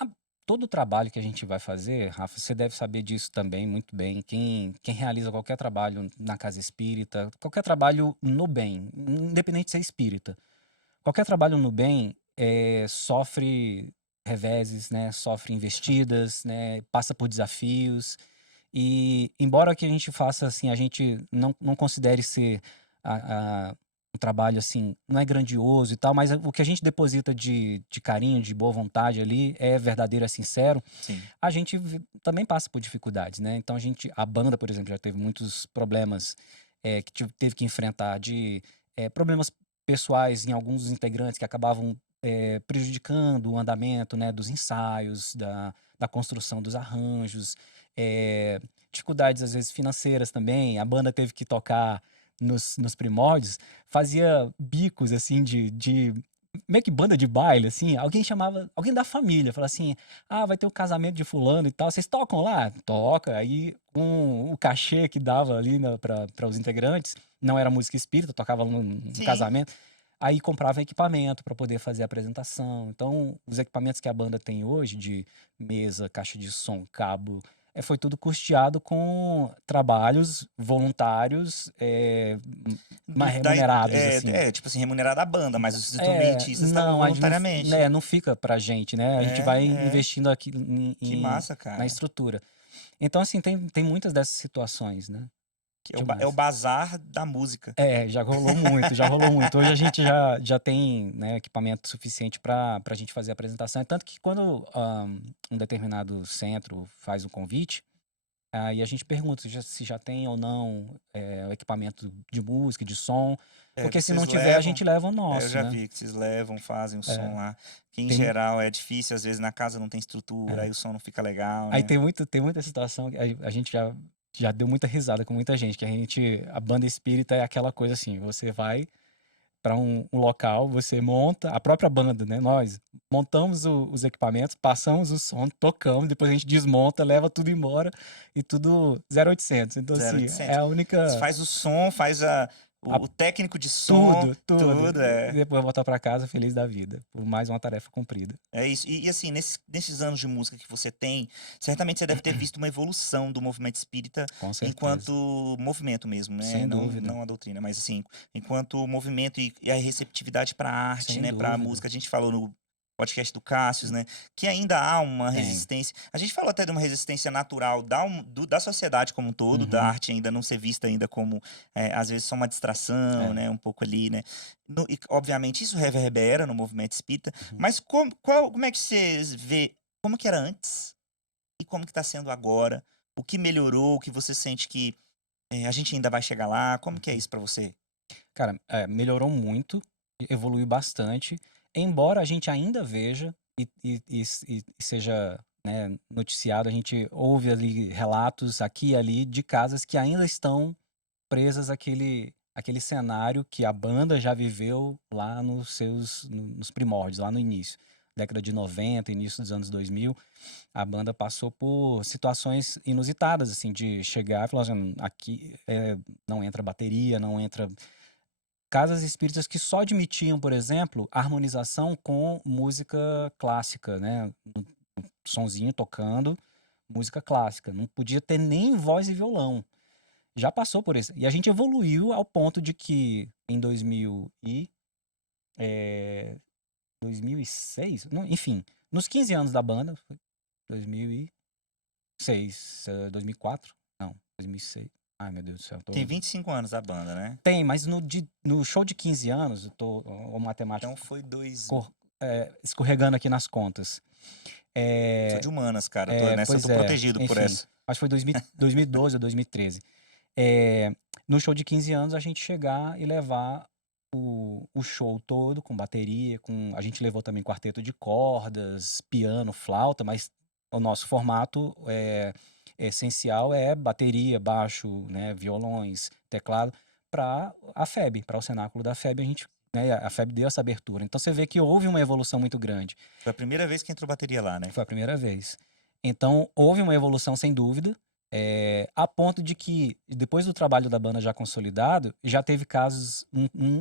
A Todo o trabalho que a gente vai fazer, Rafa, você deve saber disso também muito bem. Quem realiza qualquer trabalho na casa espírita, qualquer trabalho no bem, independente de ser espírita, qualquer trabalho no bem, sofre reveses, né, sofre investidas, né, passa por desafios. E embora que a gente faça assim, a gente não considere ser um trabalho assim, não é grandioso e tal, mas o que a gente deposita de carinho, de boa vontade ali, é verdadeiro, é sincero, Sim. a gente também passa por dificuldades, né? Então a banda, por exemplo, já teve muitos problemas, que teve que enfrentar de problemas pessoais em alguns dos integrantes que acabavam prejudicando o andamento, né, dos ensaios, da construção dos arranjos, dificuldades às vezes financeiras também. A banda teve que tocar nos primórdios, fazia bicos assim de meio que banda de baile, assim, alguém da família, falava assim: "Ah, vai ter o casamento de fulano e tal, vocês tocam lá?". "Toca". Aí com o cachê que dava ali para os integrantes, não era música espírita, tocava num Sim. casamento, aí comprava equipamento para poder fazer a apresentação. Então, os equipamentos que a banda tem hoje de mesa, caixa de som, cabo, foi tudo custeado com trabalhos voluntários, Do mas da remunerados, assim. tipo assim, remunerada a banda, mas os instrumentistas estavam Não, a gente não, voluntariamente. né, não fica pra gente, né? A gente É, vai é. investindo aqui Que massa, na cara. estrutura. Então, assim, tem muitas dessas situações, né? Que é o Demais. bazar da música. Já rolou muito, já rolou muito. Hoje a gente já tem, né, equipamento suficiente para a gente fazer a apresentação. É tanto que quando um determinado centro faz o convite, aí a gente pergunta se já tem ou não o equipamento de música, de som, porque se Vocês não tiver, a levam gente leva o eu nosso, já né? vi que vocês levam, fazem o som É, lá, que em tem, mu- geral é difícil, às vezes na casa não tem estrutura, é. aí o som não fica legal, Aí né. tem muita situação que a gente já deu muita risada com muita gente, que a banda espírita é aquela coisa assim, você vai para um local, você monta a própria banda, né? Nós montamos os equipamentos, passamos o som, tocamos, depois a gente desmonta, leva tudo embora e tudo 0800. Então, assim, é 0800. a Você única. faz o som, faz a, a- o técnico de som, tudo, tudo. tudo, E é. depois voltar para casa feliz da vida, por mais uma tarefa cumprida. É isso. E assim, nesses anos de música que você tem, certamente você deve ter visto uma evolução do movimento espírita Com certeza. enquanto movimento mesmo, né? Sem Não, dúvida. não a doutrina, mas assim, enquanto movimento e a receptividade para a arte, Sem né? Para a dúvida. música. A gente falou no podcast do Cássius, né? Que ainda há uma Tem. resistência. A gente falou até de uma resistência natural da sociedade como um todo, da Uhum. arte ainda não ser vista ainda como, às vezes, só uma distração, É. né? Um pouco ali, né? E, obviamente, isso reverbera no movimento espírita. Uhum. Mas como é que você vê, como que era antes e como que tá sendo agora? O que melhorou, o que você sente que a gente ainda vai chegar lá? Como que é isso pra você? Cara, melhorou muito, evoluiu bastante, embora a gente ainda veja e seja, né, noticiado, a gente ouve ali relatos aqui e ali de casas que ainda estão presas àquele cenário que a banda já viveu lá nos primórdios, lá no início. Década de 90, início dos anos 2000, a banda passou por situações inusitadas, assim, de chegar e falar assim, aqui não entra bateria, não entra casas espíritas que só admitiam, por exemplo, harmonização com música clássica, né? Sonzinho tocando, música clássica. Não podia ter nem voz e violão. Já passou por isso. E a gente evoluiu ao ponto de que em 2006, enfim, nos 15 anos da banda, foi 2006, 2004, não, 2006. Ai, meu Deus do céu, Tem 25 anos a banda, né? Tem, mas no show de 15 anos, o matemático Então foi dois. escorregando aqui nas contas. Sou de humanas, cara. Nessa eu Pois tô é, protegido por enfim, essa. acho que foi 2012 ou 2013. No show de 15 anos, a gente chegar e levar o show todo com bateria, a gente levou também quarteto de cordas, piano, flauta, mas o nosso formato essencial é bateria, baixo, né, violões, teclado, para a FEB, para o cenáculo da FEB, a FEB deu essa abertura. Então você vê que houve uma evolução muito grande. Foi a primeira vez que entrou bateria lá, né? Foi a primeira vez. Então, houve uma evolução sem dúvida, a ponto de que, depois do trabalho da banda já consolidado, já teve casos,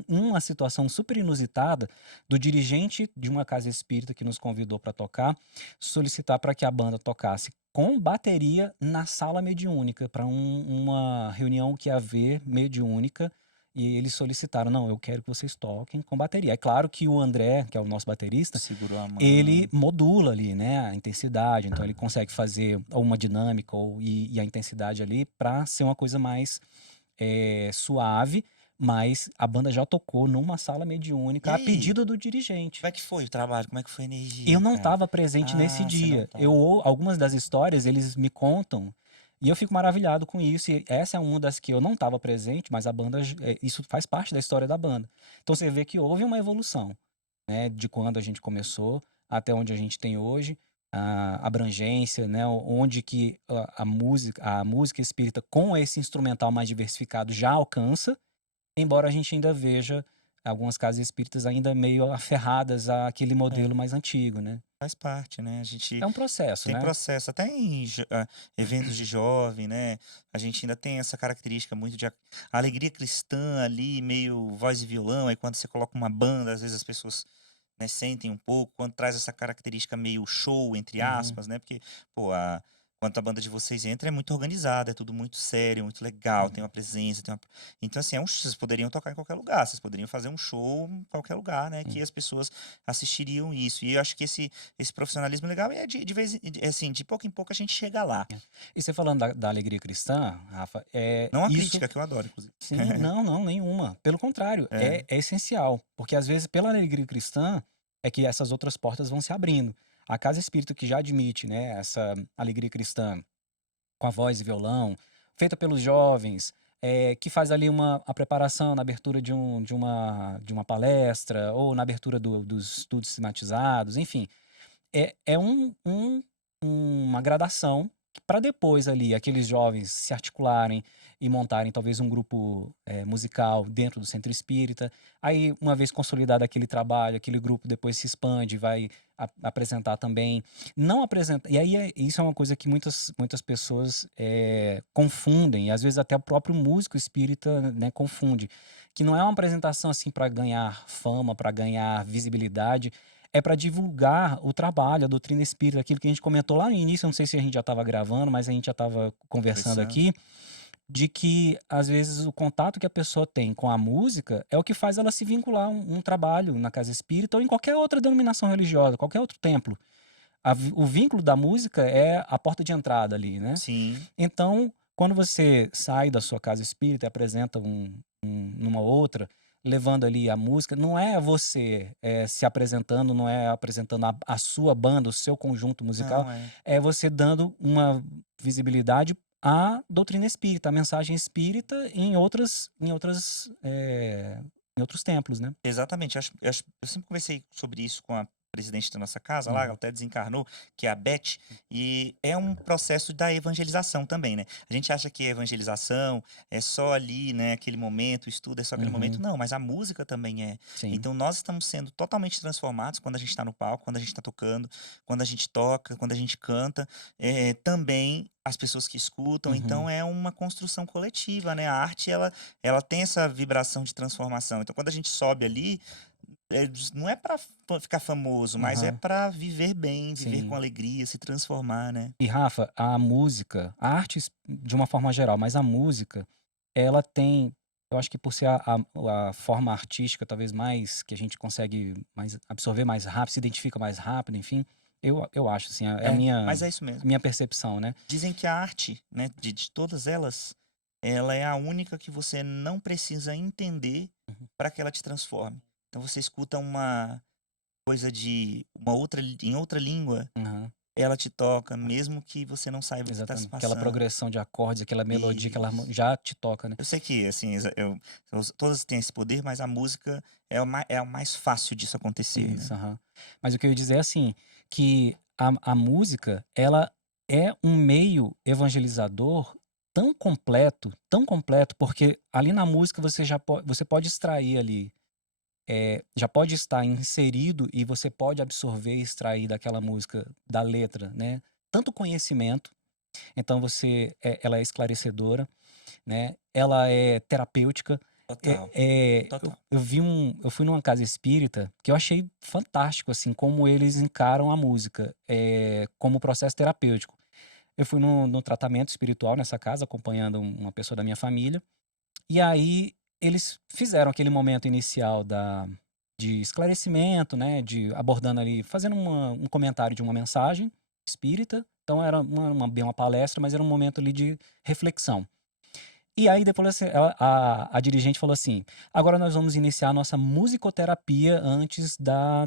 uma situação super inusitada do dirigente de uma casa espírita que nos convidou para tocar, solicitar para que a banda tocasse com bateria na sala mediúnica, para uma reunião que ia haver mediúnica, e eles solicitaram, não, eu quero que vocês toquem com bateria. É claro que o André, que é o nosso baterista, Segurou a mão. ele modula ali, né, a intensidade, então ele consegue fazer uma dinâmica e a intensidade ali para ser uma coisa mais suave, mas a banda já tocou numa sala mediúnica E a aí? pedido do dirigente. Como é que foi o trabalho? Como é que foi a energia, Eu não cara? estava presente nesse Você não dia. tava. Algumas das histórias eles me contam e eu fico maravilhado com isso. E essa é uma das que eu não estava presente, mas a banda, isso faz parte da história da banda. Então você vê que houve uma evolução, né, de quando a gente começou até onde a gente tem hoje, a abrangência, né, onde que a música espírita com esse instrumental mais diversificado já alcança, embora a gente ainda veja algumas casas espíritas ainda meio aferradas àquele modelo mais antigo, né? Faz parte, né? A gente É um processo, tem né? processo, até em eventos de jovem, né? A gente ainda tem essa característica muito de alegria cristã ali, meio voz e violão. Aí quando você coloca uma banda, às vezes as pessoas, né, sentem um pouco. Quando traz essa característica meio show, entre Uhum. aspas, né? Porque, pô, quando a banda de vocês entra, é muito organizada, é tudo muito sério, muito legal, tem uma presença, Então, assim, vocês poderiam tocar em qualquer lugar, vocês poderiam fazer um show em qualquer lugar, né? Que as pessoas assistiriam isso. E eu acho que esse profissionalismo é legal, e de vez, assim, de pouco em pouco a gente chega lá. E você falando da alegria cristã, Rafa, Não uma isso. crítica, que eu adoro, inclusive. Sim, não, nenhuma. Pelo contrário, É. é essencial. Porque às vezes, pela alegria cristã, é que essas outras portas vão se abrindo. A casa espírita que já admite, né, essa alegria cristã com a voz e violão, feita pelos jovens, que faz ali a preparação na abertura de uma palestra, ou na abertura dos estudos sistematizados, enfim. É uma gradação para depois ali aqueles jovens se articularem e montarem talvez um grupo musical dentro do centro espírita. Aí, uma vez consolidado aquele trabalho, aquele grupo depois se expande, vai apresentar também. Não apresenta. E aí, isso é uma coisa que muitas pessoas confundem, e às vezes até o próprio músico espírita, né, confunde. Que não é uma apresentação assim para ganhar fama, para ganhar visibilidade, é para divulgar o trabalho, a doutrina espírita, aquilo que a gente comentou lá no início. Não sei se a gente já estava gravando, mas a gente já estava conversando Conversando. aqui, de que às vezes o contato que a pessoa tem com a música é o que faz ela se vincular a um trabalho na casa espírita ou em qualquer outra denominação religiosa, qualquer outro templo. O vínculo da música é a porta de entrada ali, né? Sim, Então, quando você sai da sua casa espírita e apresenta numa outra, levando ali a música, não é você se apresentando, não é apresentando a sua banda, o seu conjunto musical, não é. é você dando uma visibilidade à doutrina espírita, à mensagem espírita em outros templos, né? Exatamente, eu sempre conversei sobre isso com a presidente da nossa casa lá, ela Uhum, até desencarnou, que é a Beth, e é um processo da evangelização também, né. A gente acha que a evangelização é só ali, né, aquele momento, o estudo é só aquele momento, uhum, não, mas a música também é. sim, Então nós estamos sendo totalmente transformados quando a gente está no palco, quando a gente está tocando, quando a gente toca, quando a gente canta, também as pessoas que escutam, então uhum, é uma construção coletiva, né, a arte ela tem essa vibração de transformação. Então, quando a gente sobe ali, não é para ficar famoso, mas é aham, para viver bem, viver com sim. alegria, se transformar, né. E Rafa, a música, a arte de uma forma geral, mas a música, ela tem, eu acho que por ser a forma artística talvez mais que a gente consegue mais absorver mais rápido, se identifica mais rápido, enfim, eu acho assim, é a É, minha mas é isso mesmo. minha percepção, né. Dizem que a arte, né, de todas elas, ela é a única que você não precisa entender Uhum, para que ela te transforme. Então você escuta uma coisa de uma outra em outra língua, aham, ela te toca, mesmo que você não saiba o que está se exatamente. Aquela passando. progressão de acordes, aquela melodia, aquela Isso. já te toca, né. Eu sei que, assim, todas têm esse poder, mas a música é o mais fácil disso acontecer, Isso, né. aham. Mas o que eu ia dizer é assim, que a música, ela é um meio evangelizador tão completo, porque ali na música você pode extrair ali, já pode estar inserido e você pode absorver e extrair daquela música, da letra, né, tanto conhecimento, então ela é esclarecedora, né, ela é terapêutica. Total, total. Eu fui numa casa espírita que eu achei fantástico, assim, como eles encaram a música, como processo terapêutico. Eu fui no tratamento espiritual nessa casa, acompanhando uma pessoa da minha família, e aí eles fizeram aquele momento inicial de esclarecimento, né, de abordando ali, fazendo um comentário de uma mensagem espírita, então era bem uma palestra, mas era um momento ali de reflexão. E aí depois assim, a dirigente falou assim: "Agora nós vamos iniciar a nossa musicoterapia antes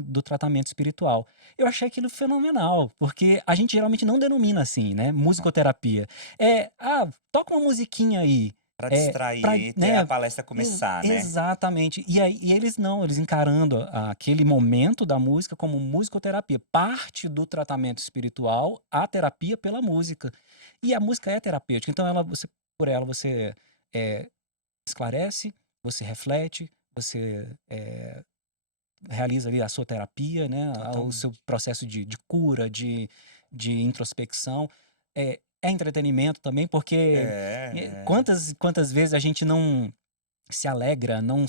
do tratamento espiritual". Eu achei aquilo fenomenal, porque a gente geralmente não denomina assim, né, Não, musicoterapia. Toca uma musiquinha aí, pra pra, distrair até a né, palestra começar, né. exatamente. E aí eles não, eles encarando aquele momento da música como musicoterapia, parte do tratamento espiritual, a terapia pela música. E a música é terapêutica, então por ela você eh, esclarece, você reflete, você realiza ali a sua terapia, né, o seu Totalmente. processo de cura, de introspecção. É entretenimento também, porque É, é. quantas vezes a gente não se alegra, não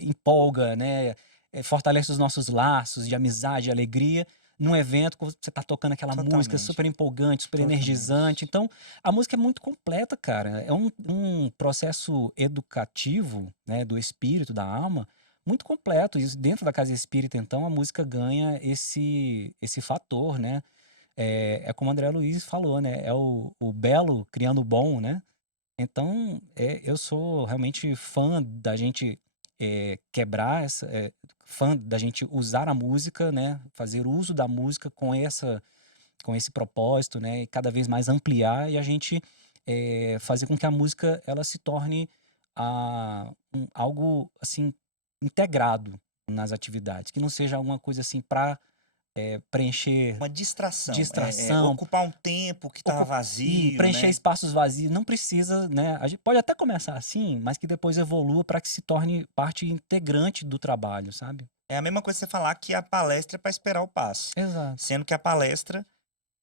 empolga, né, fortalece os nossos laços de amizade, de alegria, num evento que você tá tocando aquela música Totalmente, super empolgante, super energizante. totalmente. Então, a música é muito completa, cara. É um processo educativo, né, do espírito, da alma, muito completo. E dentro da casa espírita, então, a música ganha esse fator, né. É como o André Luiz falou, né, é o belo criando o bom, né. Então, eu sou realmente fã da gente, quebrar fã da gente usar a música, né, fazer uso da música com esse propósito, né, e cada vez mais ampliar e a gente, fazer com que a música ela se torne algo, assim, integrado nas atividades, que não seja alguma coisa, assim, para preencher Uma distração, ocupar um tempo que estava ocu e vazio, preencher né? espaços vazios. Não precisa, né, a gente pode até começar assim, mas que depois evolua para que se torne parte integrante do trabalho, sabe. É a mesma coisa que você falar que a palestra é para esperar o passe, Exato. sendo que a palestra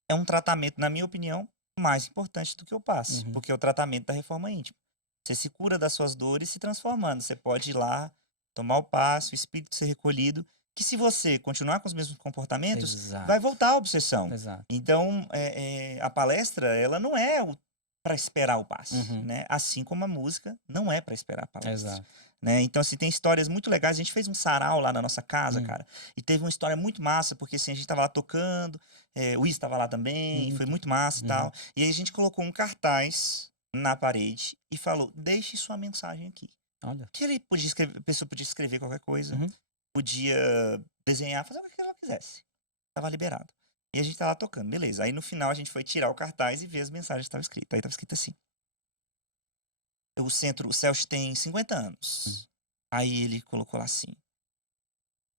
é um tratamento, na minha opinião, mais importante do que o passe, Uhum. porque é o tratamento da reforma íntima. Você se cura das suas dores se transformando. Você pode ir lá, tomar o passe, o espírito ser recolhido, que se você continuar com os mesmos comportamentos, vai Exato, voltar à obsessão. exato. Então, a palestra, ela não é para esperar o passe, Uhum. né? Assim como a música não é para esperar a palestra. Exato. Né? Então, assim, tem histórias muito legais. A gente fez um sarau lá na nossa casa, Hum. cara, e teve uma história muito massa, porque assim, a gente tava lá tocando, o Is estava lá também, e foi Que muito massa e uhum. tal. E aí a gente colocou um cartaz na parede e falou: deixe sua mensagem aqui. Olha. Que ele podia escrever, a pessoa podia escrever qualquer coisa, Uhum. podia desenhar, fazer o que ela quisesse. Tava liberado. E a gente tava lá tocando, beleza. Aí no final a gente foi tirar o cartaz e ver as mensagens que estavam escritas. Aí tava escrito assim: o Celso tem 50 Hum. anos. Aí ele colocou lá assim: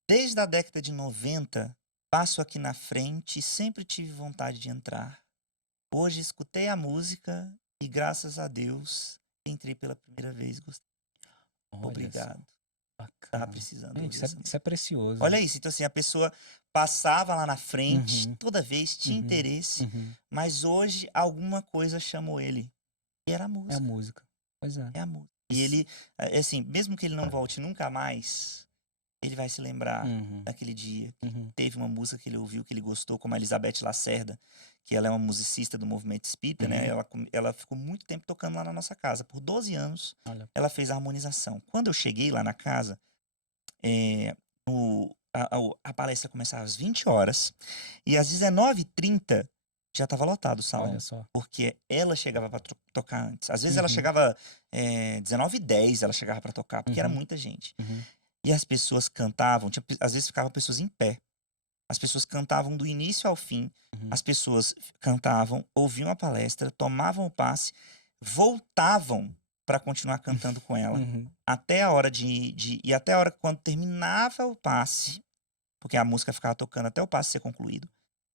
desde a década de 90, passo aqui na frente e sempre tive vontade de entrar. Hoje escutei a música e, graças a Deus, entrei pela primeira vez e gostei. Olha só, Obrigado. Tava bacana. precisando Gente, ouvir essa isso é música. precioso. Olha isso, então assim, a pessoa passava lá na frente, Uhum, toda vez tinha uhum, interesse, uhum. mas hoje alguma coisa chamou ele. E era a É a música, música. Pois é. é a música. E Isso ele, assim, mesmo que ele não volte nunca mais, ele vai se lembrar uhum, daquele dia que uhum, teve uma música que ele ouviu, que ele gostou, como a Elizabeth Lacerda, que ela é uma musicista do movimento espírita, né? uhum. Ela ficou muito tempo tocando lá na nossa casa. Por 12 anos, Olha. ela fez a harmonização. Quando eu cheguei lá na casa, eh, a palestra começava às 20 horas e às 19h30 já estava lotado o Olha salão. só. Porque ela chegava para tocar antes. Às vezes ela Uhum, chegava, 19h10 ela chegava para tocar, porque era uhum, muita gente. uhum, E as pessoas cantavam, às vezes ficavam pessoas em pé. As pessoas cantavam do início ao fim. uhum, As pessoas cantavam, ouviam a palestra, tomavam o passe, voltavam para continuar cantando com ela. uhum, Até a hora e até a hora que quando terminava o passe, porque a música ficava tocando até o passe ser concluído.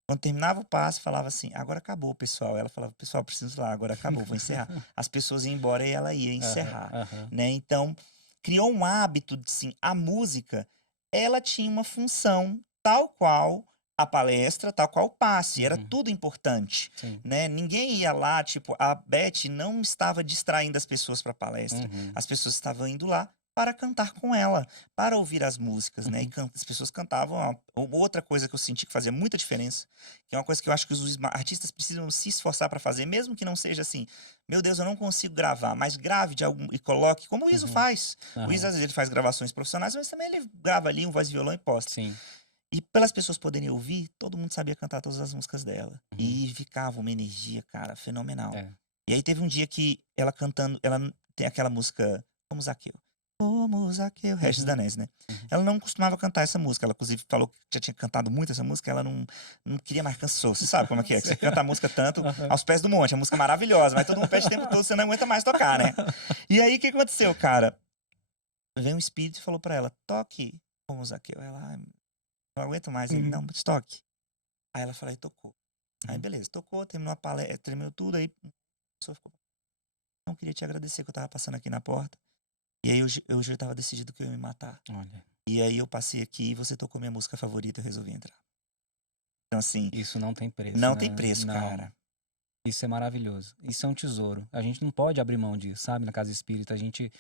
Quando terminava o passe, falava assim: agora acabou, pessoal. Ela falava: pessoal, preciso ir lá, agora acabou, vou encerrar. As pessoas iam embora e ela ia aham, encerrar, aham. né? Então, criou um hábito de, sim, a música, ela tinha uma função tal qual a palestra, tal qual o passe, era Uhum. tudo importante, Sim. né? Ninguém ia lá, tipo, a Beth não estava distraindo as pessoas para a palestra. Uhum, As pessoas estavam indo lá para cantar com ela, para ouvir as músicas, né? E uhum, as pessoas cantavam. Outra coisa que eu senti que fazia muita diferença, que é uma coisa que eu acho que os artistas precisam se esforçar para fazer, mesmo que não seja assim: meu Deus, eu não consigo gravar, mas grave de algum e coloque, como o Iso uhum. faz. O Iso Aham. às vezes ele faz gravações profissionais, mas também ele grava ali um voz e violão e posta. Sim. E pelas pessoas poderem ouvir, todo mundo sabia cantar todas as músicas dela. Uhum. E ficava uma energia, cara, fenomenal. É. E aí teve um dia que ela cantando, tem aquela música Como Zaqueu. Como Zaqueu, Regis Uhum, Danese, né? uhum. Ela não costumava cantar essa música. Ela, inclusive, falou que já tinha cantado muito essa música. Ela não queria mais, cansou. Você sabe como é que é? Que você Sei. canta a música tanto Aham. aos pés do monte. A música é maravilhosa, mas todo mundo pede o tempo todo, você não aguenta mais tocar, né? E aí, o que aconteceu, cara? Veio um espírito e falou pra ela: toque Como Zaqueu. Ela: "Ai, não aguento mais." Ele: Uhum, não, mas toque. Aí ela falou e tocou. Aí uhum. beleza, tocou, terminou a palestra, terminou tudo, aí a pessoa ficou: "Não, queria te agradecer que eu estava passando aqui na porta, e aí eu já estava decidido que eu ia me matar. Olha, E aí eu passei aqui e você tocou minha música favorita, eu resolvi entrar." Então assim, isso não tem preço, não tem né. preço, Não, cara. isso é maravilhoso. Isso é um tesouro. A gente não pode abrir mão disso, sabe, na casa espírita. A gente,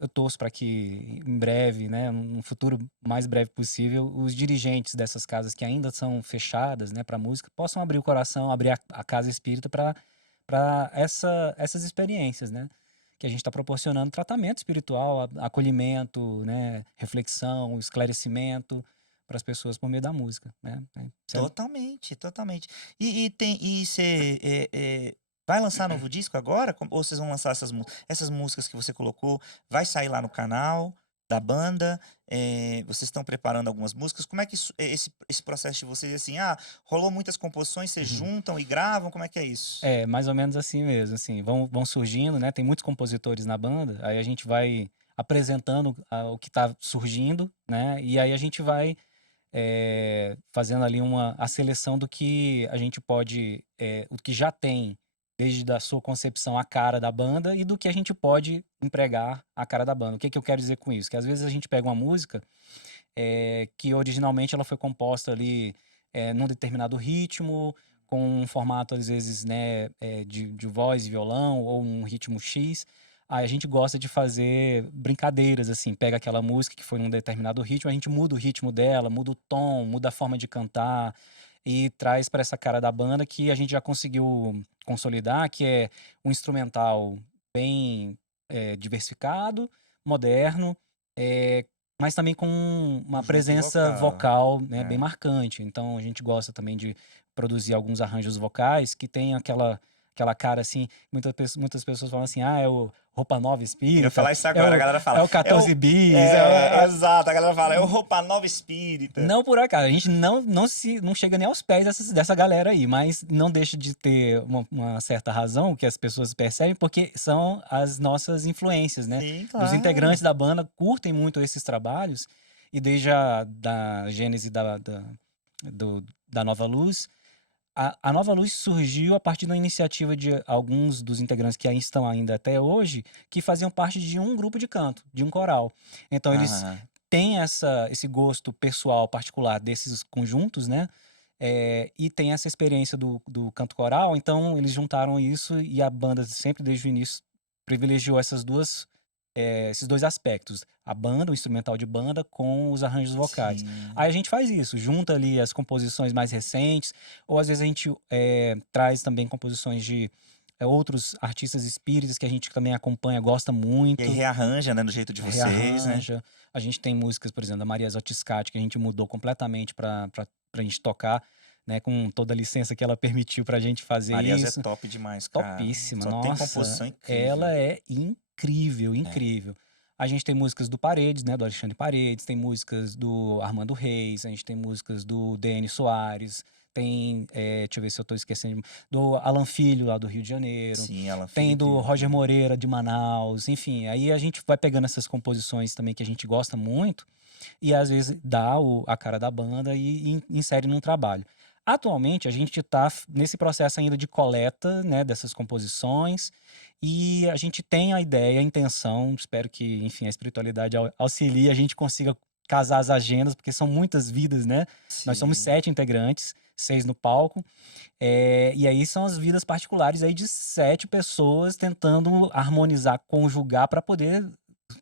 eu torço para que em breve, né, num futuro mais breve possível, os dirigentes dessas casas que ainda são fechadas, né, para música, possam abrir o coração, abrir a casa espírita para essas experiências, né, que a gente está proporcionando tratamento espiritual, acolhimento, né, reflexão, esclarecimento para as pessoas por meio da música, né. Isso é Totalmente, totalmente. E você, vai lançar novo disco agora? Ou vocês vão lançar essas músicas que você colocou, vai sair lá no canal da banda? Vocês estão preparando algumas músicas? Como é que esse processo de vocês, assim, rolou muitas composições, vocês juntam e gravam, como é que é isso? É, mais ou menos assim mesmo, assim, vão surgindo, né, tem muitos compositores na banda, aí a gente vai apresentando o que tá surgindo, né, e aí a gente vai, fazendo ali a seleção do que a gente pode, o que já tem, desde a sua concepção, a cara da banda, e do que a gente pode empregar a cara da banda. O que que eu quero dizer com isso? Que às vezes a gente pega uma música que originalmente ela foi composta ali num determinado ritmo, com um formato, às vezes, né, de voz e violão, ou um ritmo X. Aí a gente gosta de fazer brincadeiras, assim, pega aquela música que foi num determinado ritmo, a gente muda o ritmo dela, muda o tom, muda a forma de cantar e traz para essa cara da banda que a gente já conseguiu consolidar, que é um instrumental bem diversificado, moderno, eh, mas também com uma Conjunto presença vocal. vocal, né, bem É. marcante. Então a gente gosta também de produzir alguns arranjos vocais que tem aquela cara assim, muitas pessoas falam assim: "Ah, é o Roupa Nova Eu ia Espírita, falar isso agora, a galera é fala. o É 14 o. bis, É, exato, a galera fala, é o Roupa Nova Espírita. não por acaso, a gente não chega nem aos pés dessa galera aí, mas não deixa de ter uma certa razão que as pessoas percebem, porque são as nossas influências, né. Sim, Os claro. integrantes da banda curtem muito esses trabalhos, e desde da gênese da Nova Luz, a Nova Luz surgiu a partir da iniciativa de alguns dos integrantes que aí estão ainda até hoje, que faziam parte de um grupo de canto, de um coral. Então eles Aham. têm esse gosto pessoal particular desses conjuntos, né, e tem essa experiência do canto coral, então eles juntaram isso e a banda sempre desde o início privilegiou esses 2 aspectos, a banda, o instrumental de banda com os arranjos vocais. Sim. Aí a gente faz isso, junta ali as composições mais recentes, ou às vezes a gente, traz também composições de, outros artistas espíritas que a gente também acompanha, gosta E aí muito, rearranja, né, do jeito de vocês, né? rearranja. A gente tem músicas, por exemplo, da Maria Zotiscati, que a gente mudou completamente pra gente tocar, né, com toda a licença que ela permitiu pra gente fazer Marias é isso. top demais, cara. Topíssima, Só tem nossa, composição ela incrível. é incrível, É. incrível. A gente tem músicas do Paredes, né, do Alexandre Paredes, tem músicas do Armando Reis, a gente tem músicas do DN Soares, tem, deixa eu ver se eu tô esquecendo, do Alan Filho, lá do Rio de Janeiro, Sim, Alan Filho é tem do incrível Roger também. Moreira, de Manaus, enfim, aí a gente vai pegando essas composições também que a gente gosta muito, e às vezes dá a cara da banda e insere num trabalho. Atualmente, a gente está nesse processo ainda de coleta, né, dessas composições, e a gente tem a ideia, a intenção, espero que, enfim, a espiritualidade auxilie, a gente consiga casar as agendas, porque são muitas vidas, né? Nós somos Sim. 7 integrantes, 6 no palco, e aí são as vidas particulares aí de 7 pessoas tentando harmonizar, conjugar para poder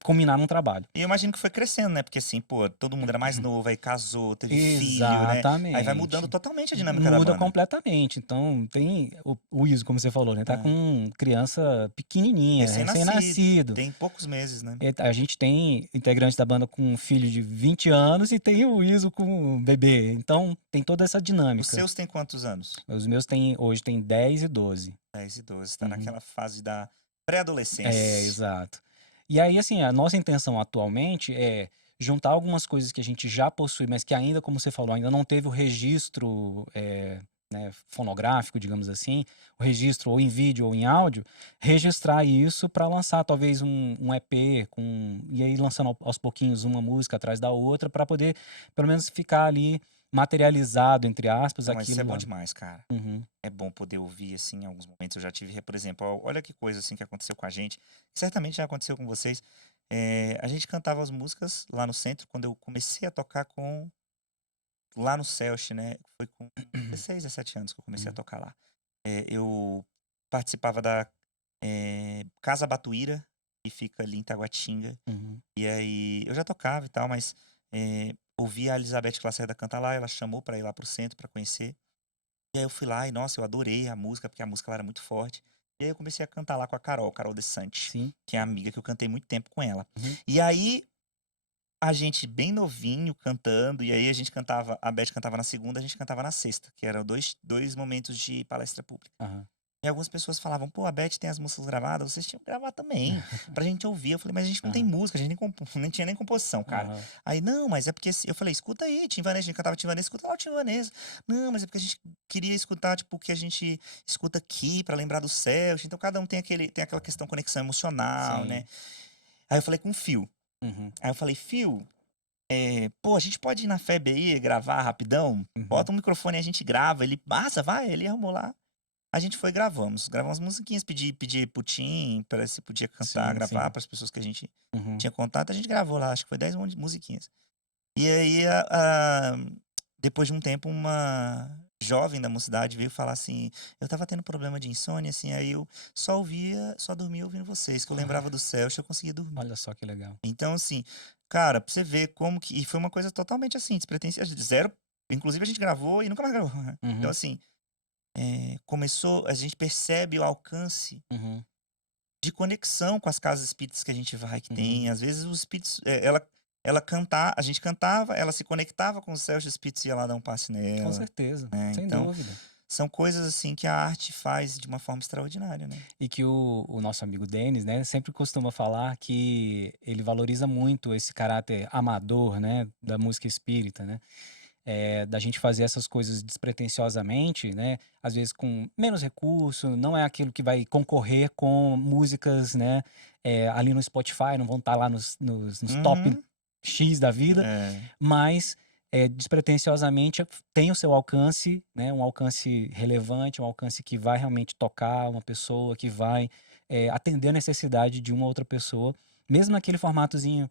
combinar num trabalho. E eu imagino que foi crescendo, né? Porque assim, pô, todo mundo era mais novo, aí casou, teve filho, né? Aí vai mudando Exatamente. totalmente a dinâmica da Muda banda. completamente. Então, tem o Iso, como você falou, né, tá É. com criança pequenininha, Recém-nascido, recém-nascido. tem poucos meses, né? A gente tem integrantes da banda com um filho de 20 anos e tem o Iso com um bebê. Então, tem toda essa Os dinâmica. seus têm quantos anos? Os meus hoje tem 10 e 12. 10 e 12, tá Uhum. naquela fase da É, pré-adolescência. exato. E aí, assim, a nossa intenção atualmente é juntar algumas coisas que a gente já possui, mas que ainda, como você falou, ainda não teve o registro, né, fonográfico, digamos assim, o registro ou em vídeo ou em áudio, registrar isso para lançar talvez um EP e aí lançando aos pouquinhos uma música atrás da outra para poder pelo menos ficar ali materializado, entre aspas, Não, mas isso é aquilo bom lá. demais, cara. Uhum, É bom poder ouvir, assim, em alguns momentos. Eu já tive, por exemplo, olha que coisa, assim, que aconteceu com a gente. Que certamente já aconteceu com vocês. A gente cantava as músicas lá no centro, quando eu comecei a tocar lá no Celsh, né? Foi com 16, 17 anos que eu comecei a uhum, tocar lá. Eu participava da Casa Batuíra, que fica ali em Taguatinga. uhum, E aí, eu já tocava e tal, mas ouvi a Elizabeth Lacerda cantar lá, ela chamou pra ir lá pro centro pra conhecer. E aí eu fui lá e, nossa, eu adorei a música, porque a música ela era muito forte. E aí eu comecei a cantar lá com a Carol DeSanti, sim, que é a amiga que eu cantei muito tempo com ela. uhum, E aí, a gente bem novinho cantando, e aí a Beth cantava na segunda, a gente cantava na sexta, que eram dois momentos de palestra pública. aham. E algumas pessoas falavam, pô, a Beth tem as músicas gravadas, vocês tinham que gravar também, pra gente ouvir. Eu falei, mas a gente não tem Aham, música, a gente nem tinha nem composição, cara. aham. Aí, não, mas é porque, eu falei, escuta aí, Tim Vanessa, a gente cantava Tim Vanessa, escuta lá o Tim Vanessa. Não, mas é porque a gente queria escutar, tipo, o que a gente escuta aqui, pra lembrar do céu. Então, cada um tem aquela questão conexão emocional, né? Sim. Aí eu falei com o Phil. Uhum. Aí eu falei, Phil, pô, a gente pode ir na FEB aí gravar rapidão? Uhum. Bota um microfone e a gente grava. Ele, massa, vai. Ele arrumou lá. A gente foi e gravamos musiquinhas, pedi pro Tim pra se podia cantar, Sim, gravar sim. para as pessoas que a gente Uhum. tinha contato, a gente gravou lá, acho que foi 10 musiquinhas. E aí, depois de um tempo, uma jovem da mocidade veio falar assim: eu estava tendo problema de insônia, assim, aí eu só dormia ouvindo vocês, que eu lembrava do céu, eu conseguia dormir. Olha só que legal. Então, assim, cara, pra você ver como que. E foi uma coisa totalmente assim, despretensiosa, de zero. Inclusive, a gente gravou e nunca mais gravou, né? Então, Uhum, assim, começou, a gente percebe o alcance uhum, de conexão com as casas espíritas que a gente vai, que uhum. tem. Às vezes os espíritos, a gente cantava, ela se conectava com os céus dos espíritos e ia lá dar um passe Com nela, certeza, né? sem Então, dúvida. são coisas assim que a arte faz de uma forma extraordinária, né? E que o nosso amigo Denis, né, sempre costuma falar que ele valoriza muito esse caráter amador, né, da música espírita, né? Da gente fazer essas coisas despretensiosamente, né? Às vezes com menos recurso, não é aquilo que vai concorrer com músicas, né? Ali no Spotify, não vão estar lá nos top Uhum. X da vida, É, mas despretensiosamente tem o seu alcance, né? Um alcance relevante, um alcance que vai realmente tocar uma pessoa, que vai atender a necessidade de uma outra pessoa, mesmo naquele formatozinho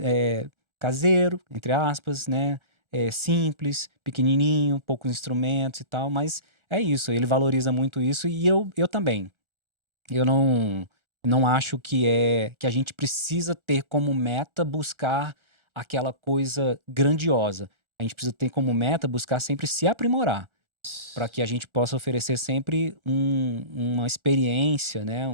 eh, caseiro, entre aspas, né? Simples, pequenininho, poucos instrumentos e tal, mas é isso, ele valoriza muito isso e eu também. Eu não acho que a gente precisa ter como meta buscar aquela coisa grandiosa. A gente precisa ter como meta buscar sempre se aprimorar, para que a gente possa oferecer sempre uma experiência, né,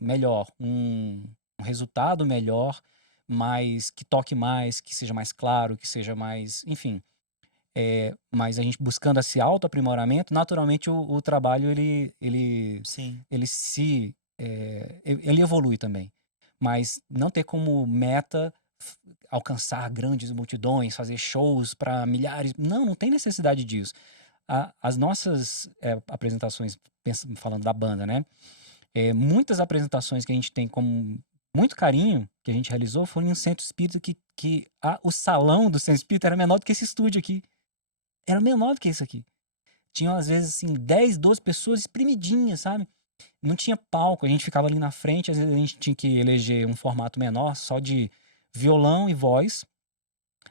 melhor, um resultado melhor, mas que toque mais, que seja mais claro, que seja mais, enfim. Mas a gente buscando esse autoaprimoramento, naturalmente o trabalho sim. ele evolui também. Mas não ter como meta alcançar grandes multidões, fazer shows para milhares, não tem necessidade disso. As nossas apresentações, falando da banda, né? Muitas apresentações que a gente tem com muito carinho, que a gente realizou, foram em um centro espírita que o salão do centro espírita era menor do que esse estúdio aqui. Era menor do que isso aqui. Tinham, às vezes, assim, 10, 12 pessoas espremidinhas, sabe? Não tinha palco, a gente ficava ali na frente, às vezes a gente tinha que eleger um formato menor, só de violão e voz,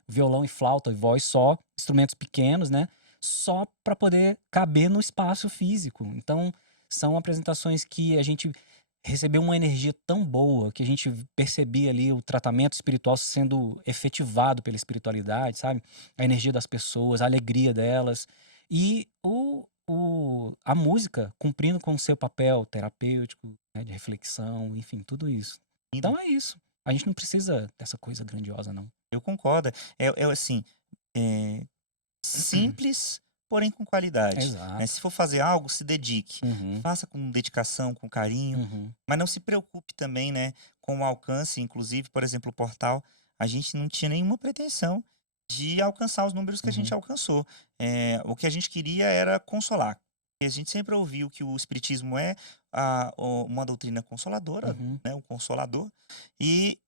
violão e flauta e voz só, instrumentos pequenos, né? Só para poder caber no espaço físico. Então, são apresentações que a gente recebeu uma energia tão boa que a gente percebia ali o tratamento espiritual sendo efetivado pela espiritualidade, sabe? A energia das pessoas, a alegria delas e a música cumprindo com o seu papel terapêutico, né, de reflexão, enfim, tudo isso. Lindo. Então é isso. A gente não precisa dessa coisa grandiosa, não. Eu concordo. É assim, é simples, porém com qualidade, né? Exato. Se for fazer algo, se dedique. Uhum, Faça com dedicação, com carinho, uhum, mas não se preocupe também, né, com o alcance. Inclusive, por exemplo, o portal, a gente não tinha nenhuma pretensão de alcançar os números que a gente uhum, alcançou. O que a gente queria era consolar. E a gente sempre ouviu que o espiritismo é uma doutrina consoladora, uhum, né, um consolador. E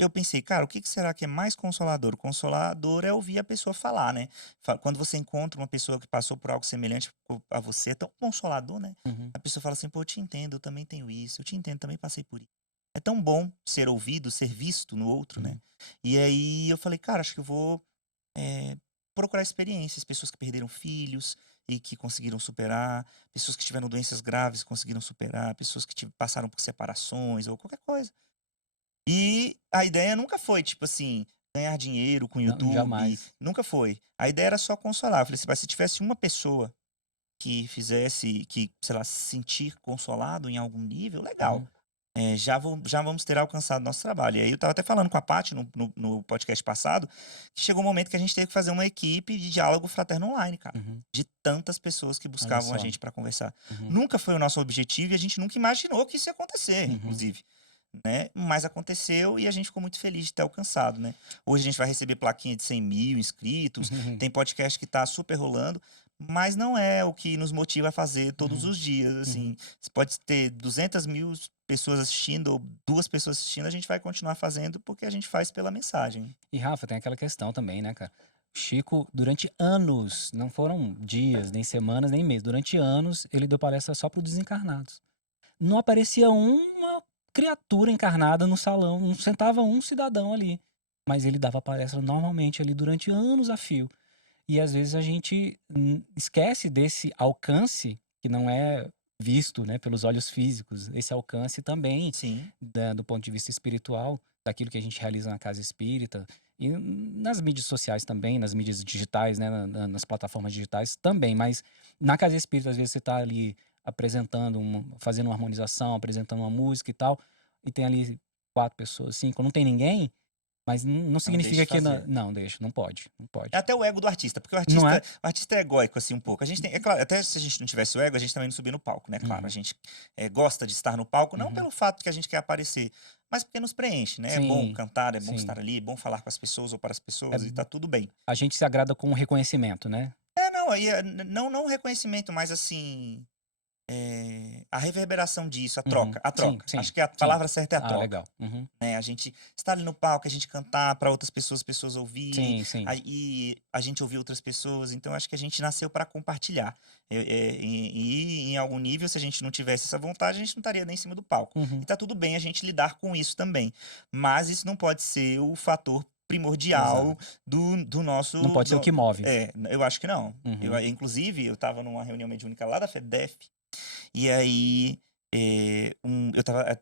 eu pensei, cara, o que que será que é mais consolador? O consolador é ouvir a pessoa falar, né? Quando você encontra uma pessoa que passou por algo semelhante a você, é tão consolador, né? uhum, A pessoa fala assim, pô, eu te entendo, eu também tenho isso, eu te entendo, também passei por isso. É tão bom ser ouvido, ser visto no outro, né? uhum, E aí eu falei, cara, acho que eu vou procurar experiências, pessoas que perderam filhos e que conseguiram superar, pessoas que tiveram doenças graves e conseguiram superar, pessoas que passaram por separações ou qualquer coisa. E a ideia nunca foi, tipo assim, ganhar dinheiro com o não, YouTube, jamais. nunca foi. A ideia era só consolar. Eu falei assim: "Mas se tivesse uma pessoa que fizesse que, sei lá, se sentir consolado em algum nível, legal. Uhum, Já vamos ter alcançado nosso trabalho". E aí eu estava até falando com a Paty no podcast passado, que chegou um momento que a gente teve que fazer uma equipe de diálogo fraterno online, cara, uhum. de tantas pessoas que Olha buscavam a só. gente para conversar. Uhum, Nunca foi o nosso objetivo e a gente nunca imaginou que isso ia acontecer, uhum, inclusive, né, mas aconteceu e a gente ficou muito feliz de ter alcançado, né. Hoje a gente vai receber plaquinha de 100.000 inscritos, uhum, tem podcast que tá super rolando, mas não é o que nos motiva a fazer todos Uhum, os dias, uhum. assim. Você pode ter 200.000 pessoas assistindo ou 2 pessoas assistindo, a gente vai continuar fazendo porque a gente faz pela mensagem. E Rafa, tem aquela questão também, né, cara? Chico, durante anos, não foram dias, nem semanas, nem meses, durante anos ele deu palestra só para os desencarnados. Não aparecia uma criatura encarnada no salão, não sentava um cidadão ali. Mas ele dava palestra normalmente ali durante anos a fio. E às vezes a gente esquece desse alcance que não é visto, né, pelos olhos físicos, esse alcance também Sim. do ponto de vista espiritual, daquilo que a gente realiza na casa espírita e nas mídias sociais também, nas mídias digitais, né, nas plataformas digitais também, mas na casa espírita às vezes você está ali apresentando, fazendo uma harmonização, apresentando uma música e tal, e tem ali 4 pessoas, 5, não tem ninguém, mas não Não deixe significa de que fazer. não deixa, não pode, não É pode. até o ego do artista, porque Não é? o artista é egóico, assim, um pouco. A gente tem, é claro, até se a gente não tivesse o ego, a gente também não subia no palco, né? Claro, a Uhum, gente gosta de estar no palco, não uhum. pelo fato que a gente quer aparecer, mas porque nos preenche, né? É bom Sim, cantar, é bom sim. estar ali, é bom falar com as pessoas ou para as É, pessoas e tá tudo bem. a gente se agrada com o reconhecimento, né? Não, aí não o reconhecimento, mas assim, a reverberação disso, a Uhum. troca, a Sim, troca. sim, Acho que a sim. palavra certa é a Ah, troca. legal. Uhum. Né, a gente estar ali no palco, a gente cantar para outras pessoas, as pessoas ouvirem, Sim, sim. e a gente ouvir outras pessoas, então acho que a gente nasceu para compartilhar. E em algum nível, se a gente não tivesse essa vontade, a gente não estaria nem em cima do palco. E Uhum. tá tudo bem a gente lidar com isso também, mas isso não pode ser o fator primordial Exato. do Não nosso pode ser o que move. eu acho que não. Uhum. Inclusive, eu estava numa reunião mediúnica lá da FEDEF, e aí,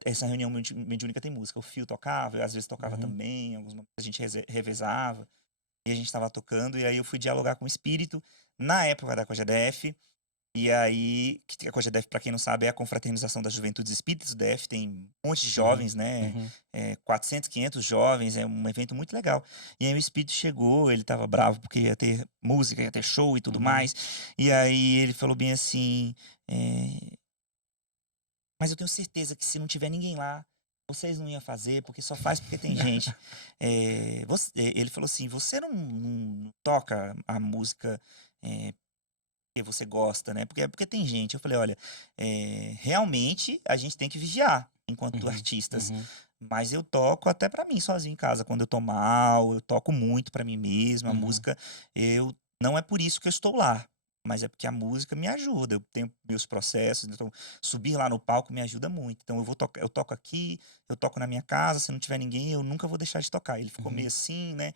essa reunião mediúnica tem música, o Fio tocava, eu às vezes tocava Uhum. também, alguns momentos a gente revezava, e a gente estava tocando, e aí eu fui dialogar com o espírito, na época da COGEDEF, e aí, que a COGEDEF, para quem não sabe, é a Confraternização das Juventudes Espíritas, o DF tem um monte de Uhum. jovens, né, Uhum. 400, 500 jovens, é um evento muito legal. E aí o espírito chegou, ele estava bravo porque ia ter música, ia ter show e tudo Uhum. mais, e aí ele falou bem assim, mas eu tenho certeza que se não tiver ninguém lá, vocês não iam fazer, porque só faz porque tem gente. Ele falou assim: você não toca a música porque você gosta, né? Porque tem gente. Eu falei: olha, realmente a gente tem que vigiar enquanto Uhum. artistas. Uhum. Mas eu toco até pra mim sozinho em casa. Quando eu tô mal, eu toco muito pra mim mesmo. A Uhum. música, eu não é por isso que eu estou lá. Mas é porque a música me ajuda. Eu tenho meus processos, então subir lá no palco me ajuda muito. Então eu toco aqui, eu toco na minha casa, se não tiver ninguém, eu nunca vou deixar de tocar. Ele ficou meio Uhum. assim, né,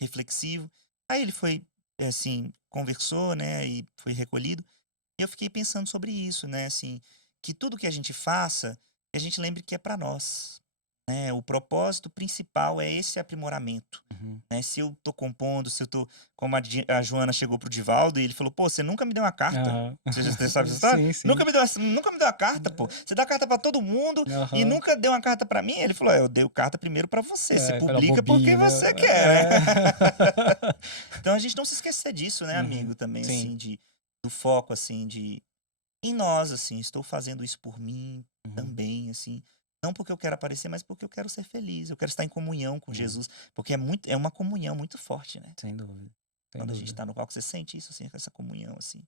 reflexivo. Aí ele foi, assim, conversou, né, e foi recolhido. E eu fiquei pensando sobre isso, né, assim, que tudo que a gente faça, que a gente lembre que é para nós, né? O propósito principal é esse aprimoramento, Uhum. né? Se eu tô compondo, se eu tô como a Joana chegou pro Divaldo e ele falou: "Pô, você nunca me deu uma carta". Aham. Você sabe essa história? Sim, sim. Nunca me deu uma carta, pô. Você dá carta para todo mundo e Aham. nunca deu uma carta para mim? Ele falou: "É, eu dei carta primeiro para você. Você É, aquela publica porque bobinho, né? você quer, né?" É. Então a gente não se esquecer disso, né, Uhum. amigo, também Sim. assim do foco assim de em nós, assim, estou fazendo isso por mim Uhum. também, assim, não porque eu quero aparecer, mas porque eu quero ser feliz, eu quero estar em comunhão com Uhum. Jesus, porque é uma comunhão muito forte, né? Sem dúvida. Sem Quando a gente dúvida. tá no palco, você sente isso, assim, essa comunhão, assim,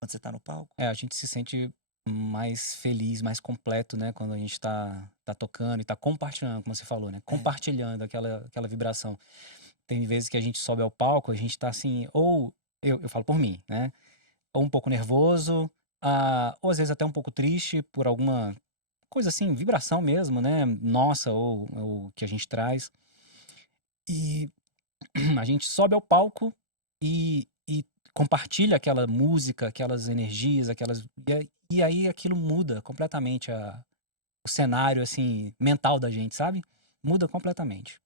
quando você tá no palco? É, a gente se sente mais feliz, mais completo, né, quando a gente tá tocando e tá compartilhando, como você falou, né, É, compartilhando aquela vibração. Tem vezes que a gente sobe ao palco, a gente tá assim, ou eu falo por mim, né, ou um pouco nervoso, ou às vezes até um pouco triste por alguma coisa assim, vibração mesmo, né, nossa, ou que a gente traz. E a gente sobe ao palco e compartilha aquela música, aquelas energias, e aí aquilo muda completamente o cenário, assim, mental da gente, sabe? Muda completamente,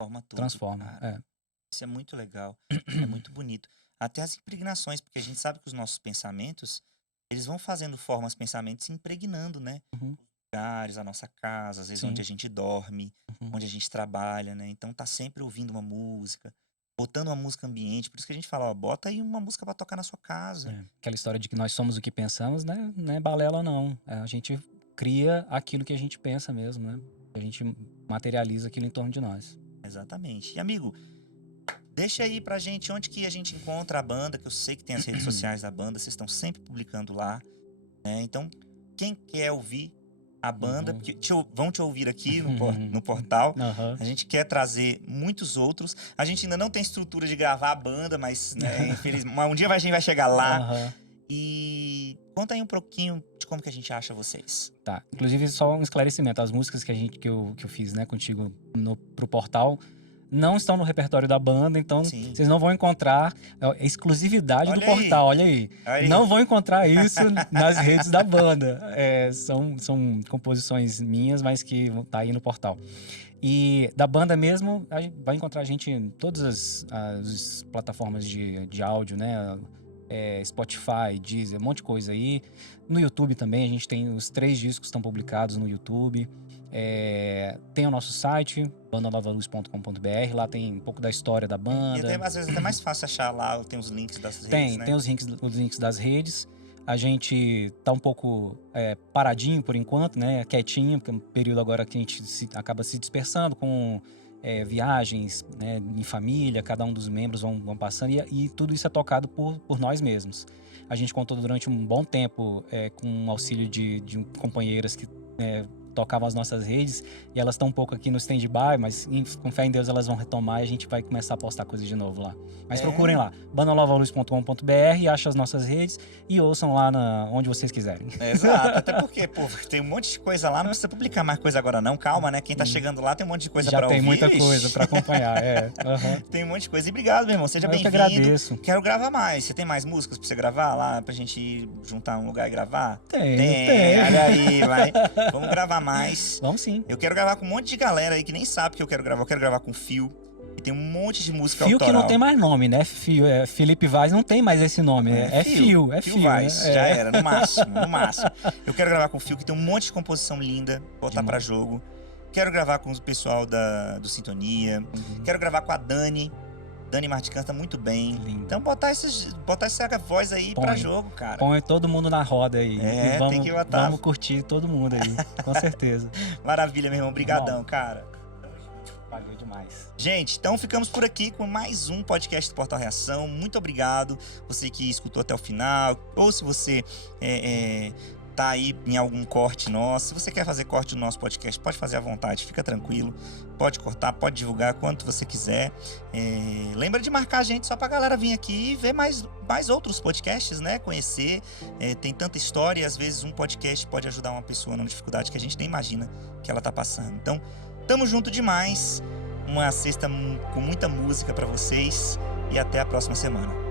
forma tudo, transforma, cara. é. Isso é muito legal, é muito bonito. Até as impregnações, porque a gente sabe que os nossos pensamentos, eles vão fazendo forma aos pensamentos se impregnando, né? Uhum, Lugares, a nossa casa, às vezes onde sim, a gente dorme, uhum, onde a gente trabalha, né? Então tá sempre ouvindo uma música, botando uma música ambiente. Por isso que a gente fala, ó, bota aí uma música pra tocar na sua casa. é. Aquela história de que nós somos o que pensamos, né, não é balela não, a gente cria aquilo que a gente pensa mesmo, né? A gente materializa aquilo em torno de nós. Exatamente. E amigo, Deixa aí pra gente onde que a gente encontra a banda, que eu sei que tem as redes sociais da banda, vocês estão sempre publicando lá, né? Então, quem quer ouvir a banda, Uhum. porque vão te ouvir aqui no portal. Aham. A gente quer trazer muitos outros. A gente ainda não tem estrutura de gravar a banda, mas, né, infelizmente, um dia a gente vai chegar lá. Aham. E conta aí um pouquinho de como que a gente acha vocês. Tá. Inclusive, só um esclarecimento. As músicas que eu fiz, né, contigo pro portal não estão no repertório da banda, então Sim. vocês não vão encontrar exclusividade do Olha aí. portal. Olha aí. Olha aí. Não vão encontrar isso nas redes da banda. São composições minhas, mas que vão estar aí no portal. E da banda mesmo, a gente vai encontrar a gente em todas as plataformas de áudio, né? Spotify, Deezer, um monte de coisa aí. No YouTube também, a gente tem os 3 discos que estão publicados no YouTube. Tem o nosso site, bandanovaluz.com.br. Lá tem um pouco da história da E banda. até, às vezes até mais fácil achar lá, tem os links das redes, né? Tem os links das redes. A gente tá um pouco paradinho por enquanto, né? Quietinho, porque é um período agora que a gente acaba se dispersando com viagens, né, em família, cada um dos membros vão passando e tudo isso é tocado por nós mesmos. A gente contou durante um bom tempo com o auxílio de companheiras que tocavam as nossas redes e elas estão um pouco aqui no stand-by, mas com fé em Deus elas vão retomar e a gente vai começar a postar coisas de novo lá. Mas procurem lá, bandanovaluz.com.br, achem as nossas redes e ouçam lá onde vocês quiserem. Exato, até porque, pô, tem um monte de coisa lá, não precisa publicar mais coisa agora não, calma, né? Quem tá chegando lá tem um monte de coisa Já pra tem ouvir. muita coisa pra acompanhar, Tem um monte de coisa. E obrigado, meu irmão, seja Eu que bem-vindo. agradeço. Quero gravar mais. Você tem mais músicas pra você gravar lá, pra gente juntar um lugar e gravar? Tem. Olha aí, vai. Vamos gravar mais. Vamos sim. Eu quero gravar com um monte de galera aí que nem sabe que eu quero gravar. Eu quero gravar com o Fio. E tem um monte de música Fio autoral. que não tem mais nome, né? Felipe Vaz não tem mais esse nome. É Fio. Fio Vaz, né? já era, no máximo, no máximo. Eu quero gravar com o Fio, que tem um monte de composição linda, botar pra jogo. Quero gravar com o pessoal do Sintonia. Uhum. Quero gravar com a Dani. Dani Martins canta muito bem. Lindo. Então botar essa voz aí pra jogo, cara. Põe todo mundo na roda aí. E tem que botar. Vamos curtir todo mundo aí, com certeza. Maravilha, meu irmão. Obrigadão, cara. Valeu demais. Gente, então ficamos por aqui com mais um podcast do Portal Reação. Muito obrigado, você que escutou até o final. Ou se você tá aí em algum corte nosso. Se você quer fazer corte do nosso podcast, pode fazer à vontade, fica tranquilo. Pode cortar, pode divulgar quanto você quiser. Lembra de marcar a gente só pra galera vir aqui e ver mais outros podcasts, né? Conhecer. Tem tanta história e às vezes um podcast pode ajudar uma pessoa numa dificuldade que a gente nem imagina que ela tá passando. Então, tamo junto demais. Uma sexta com muita música pra vocês e até a próxima semana.